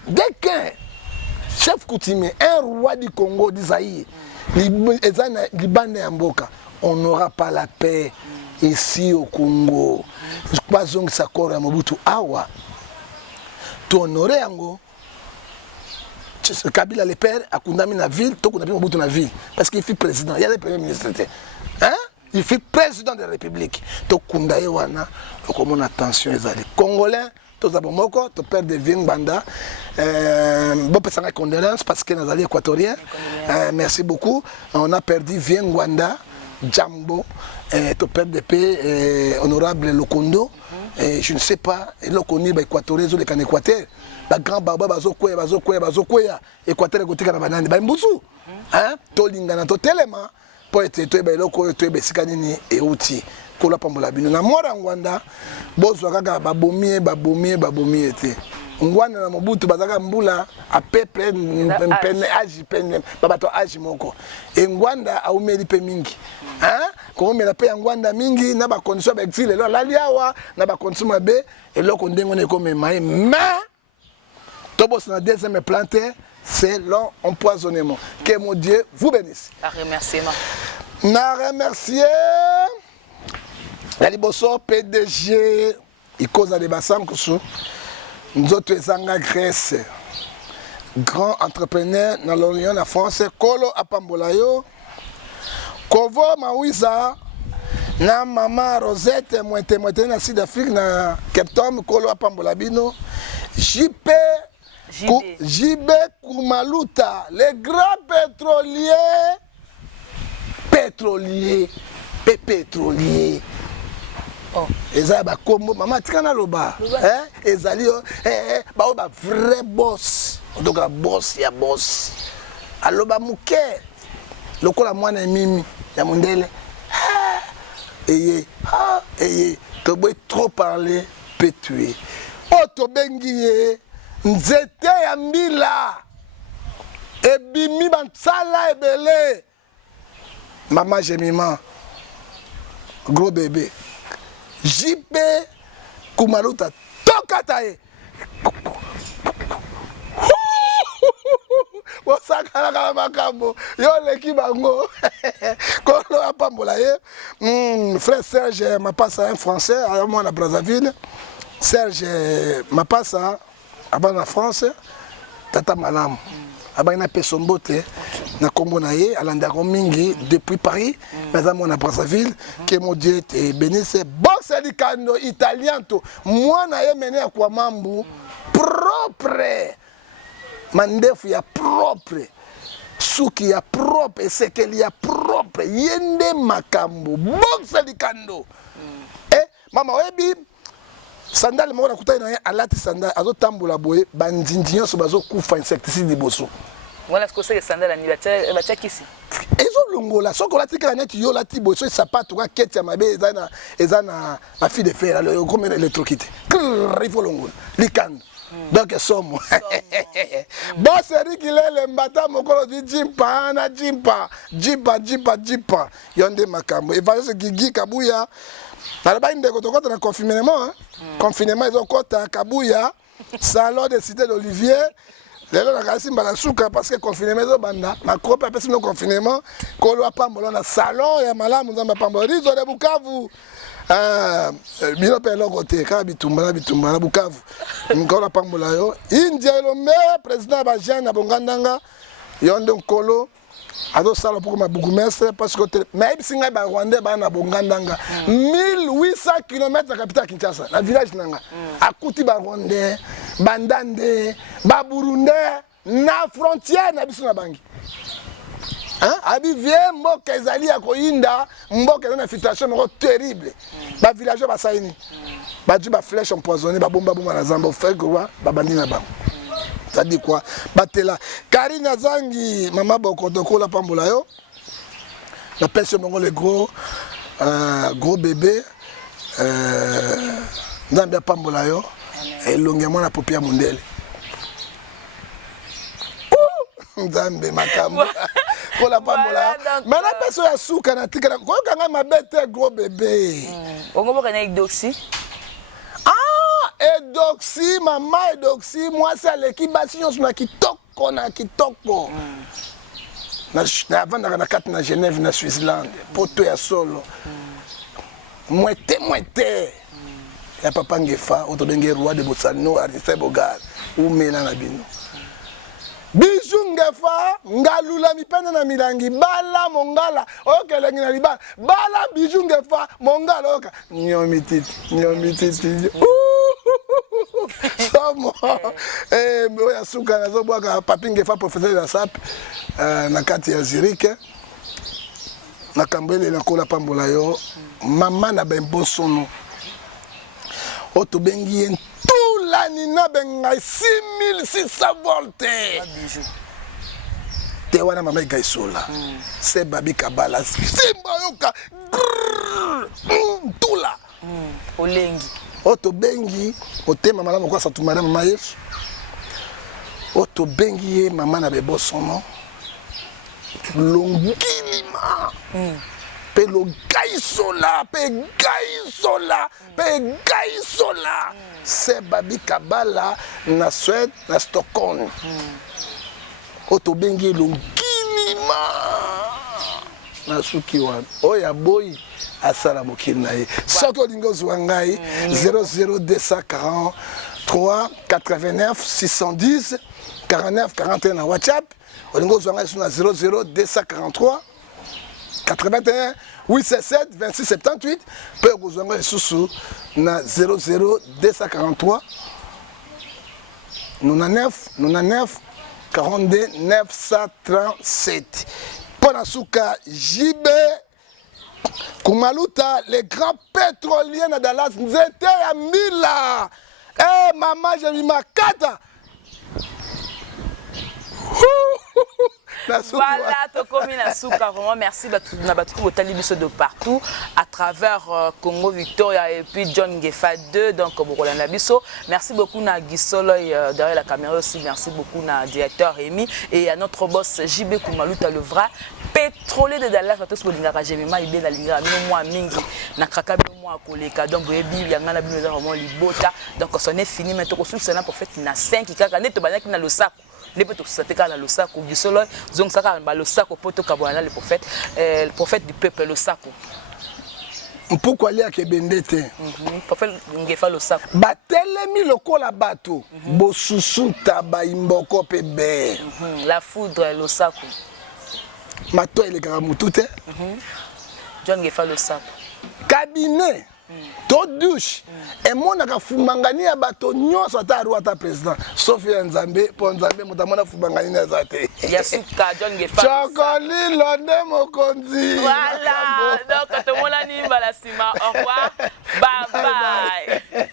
dès qu'un chef coutumier un roi du Congo d'Isaïe ezana libanda ya mboka on n'aura pas la paix ici au Congo pas zongi sakoro ya Mobutu awa to honorer yango Kabila le père a condamné la ville to condamné Mobutu na ville parce qu'il fut président il y a le premier ministre hein. Il fait président de la République. To kundaye wana, comme on attention ezali. Congolais, to zabomoko, to père de Vieng Banda. Bon personne condoléances parce que nazali équatorien. Merci beaucoup. On a perdu Vieng Banda, Jambo, to père de paix, honorable Lokondo. Je ne sais pas, Lokondi ba équatorien zo le kan Équateur. Ba grand baba bazokoya. Équateur côté kana banani ba mbusu. Hein? To lingana to telema. Po ete to eloko to besika nini euti kola pambola bino na mora ngwanda bozwa kaka babomie ete ngwanda na Mobutu bazaka mbula a pepe pene agi pene babato agi moko e ngwanda aumeli pe mingi hein ko mela pe ngwanda mingi na ba condition ba exil lo laliawa na ba condition mabe eloko ndengo ne ko mema mais to boss na deuxième planter c'est l'empoisonnement. Que mon Dieu vous bénisse. Un remerciement. Na remercier la liboso PDG il cause de basankusu nous autres ezanga Grèce grand entrepreneur dans l'Orient la France Kolo Apambolayo Kovo Mawiza na mama Rosette moite na Sud-Afrique na Cape Town Kolo Apambolabino JP JB Kumaluta, les grands pétroliers. Oh. Ezaba kombo mama tikana loba. Ezali ba vrai boss. Donc la boss ya boss. Aloba muke. Lokola mwana mimi ya mondele. To boy trop parler peut tuer. Oh to bengiye. Nzete ya mbila ebimi bansala ebele mama Jemima gros bébé JP Kumaluta tokataye bosakala kala makambo yo leki bango Kolo Apambola ye frère Serge Mapassa un français à moi na Brazzaville Serge Mapassa avant la France, Tata Malam. abana pesombote na kombo na ye alandako mingi depuis Paris mais à mon Brazzaville que mon Dieu te bénisse boxe likando italien to mwana ye mené kwa mambu propre mandefu ya propre suki ya propre sekeli ya propre yende makambo boxe likando mama webi sandal mo na kutana na alati sandal azotambola boye bandindi nyonso bazokufa insecticide liboso voilà ce que c'est sandal ani batia kisi ezolongola soko lati kaka neti yo lati boye so sapato ka keti ya mabe eza na fil de fer alors comme électrocuté il faut longola likando donc somo boss Eric Lele mbata mokolo di jimpa na jimpa yonde makambo evangeliste Gigi Kabuya Alaba ndeko tokota na confinement confinement ezokota Kabuya salon de cité d'Olivier lelo na kasi mbala suka parce que confinement ezobanda makopa pesi no confinement kolo apambola na salon ya malamu nzamba pambola rizo de Bukavu bino pe lokote ka bitumba na Bukavu nkolo apambola yo India Elombe président ba Jean na Bongandanga yonde nkolo ado sala pour ma bourgmestre parce que mais singa ba Rwanda ba na Bongandanga 1800 km la capitale Kinshasa la village nanga akuti ba Rwanda bandande ba Burundi na frontière na biso na bangi abi vie mboka ezali ya koinda mboka na infiltration moko terrible ba villageois ba saini ba du ba flèche empoisonnée ba bomba na zamba fait quoi ba bandi na bango. Ça dit quoi? Batela. Karina Zangi, maman Bokotoko la pambola yo. La pêche mongo le gros bébé. Nzambe pambola yo. Et longuement la paupière mondele. Nzambe makambo. Ko la pambola. Mais la personne ya souka na tika ko kanga mabete gros bébé. Ongo kana idoxi. Edoxy, maman Edoxy, moi c'est l'équipe bâtiment sur la kitoko na kitoko. Avant na carte na Genève na Suisse-Land, poto ya solo. Moite. Ya papa ngefa, otobenge roi de Botsano, Aristide Bogar, ou mena na bino. Bijou ngefa, ngalula mipende na milangi, bala mongala, oke lengi na libala, bala bijou ngefa, mongala oka. Nyomititi. Somo ya suka na zo bwaka papi ngefa professeur ya SAP na kati ya Zurich na kambele na kola pambola yo mama na bembosono oto bengi ntula ni na benga 6600 volts te wana mama igaisola se babi kabala simba yoka ntula olengi oto bengi otema malamu kwa satumara mama Yesu oto bengi ye mama na bebosono longilima pe lo gaisola se babi kabala na Suède na Stockholm oto bengi longilima na suki wan oya boy asala mokili na ye soki olingi ozwa ngai 00243 89 610 49 41 na WhatsApp olingi ozwa ngai na 00243 81 877 26 78 mpe okozwa ngai lisusu na 00243 99 42 937 pona suka jibe Kumaluta, les grands pétroliers na Dallas, nzete ya mila. Maman, j'ai mis ma carte. Voilà, Tokomi Nasuka, vraiment merci na batu ko tali biso de partout à travers Congo Victoria et puis John Gefa 2 donc Bokolanda biso. Merci beaucoup na Gisolo derrière la caméra aussi, merci beaucoup na directeur Rémi et à notre boss JB Kumaluta le vrai pétrolier de Dallas tous bolingaka jemima ibe na linga bino moi mingi na kraka bino moi koleka donc ebi yanga na bino vraiment libota donc ça n'est fini mais to ko sous na prophète na 5 kaka neto banaki na losako les potes sateka na losako gisolo zong saka ba losako poto kabwana le prophète du peuple losako mpuku ali akebende te Parfois, ngefa le sac. batelemi lokola bato bosusuta baimboko mpe be La foudre, le sac. mato elekaka mutu te John ngefa le sac. cabinet to douche emonaka fumangani ya bato nyonso ata arwa ata président sauf ya nzambe mpo nzambe moto amona fumangani na eza te Yasuka, John ngefa. chokolilo nde mokonzi Voilà. Donc, tout le monde a dit, au revoir. Bye bye.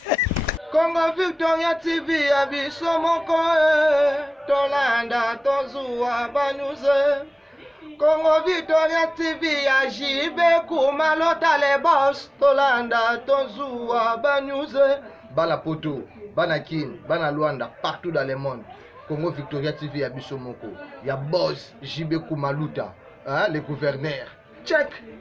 Congo Victoria TV ya biso moko tolanda tozuwa banuze Congo Victoria TV ya jibe kumalota le boss tolanda tozuwa banuze Bana poto, bana kin, bana Luanda partout dans le monde Congo Victoria TV ya biso moko ya boss jibe kumaluta le gouverneur check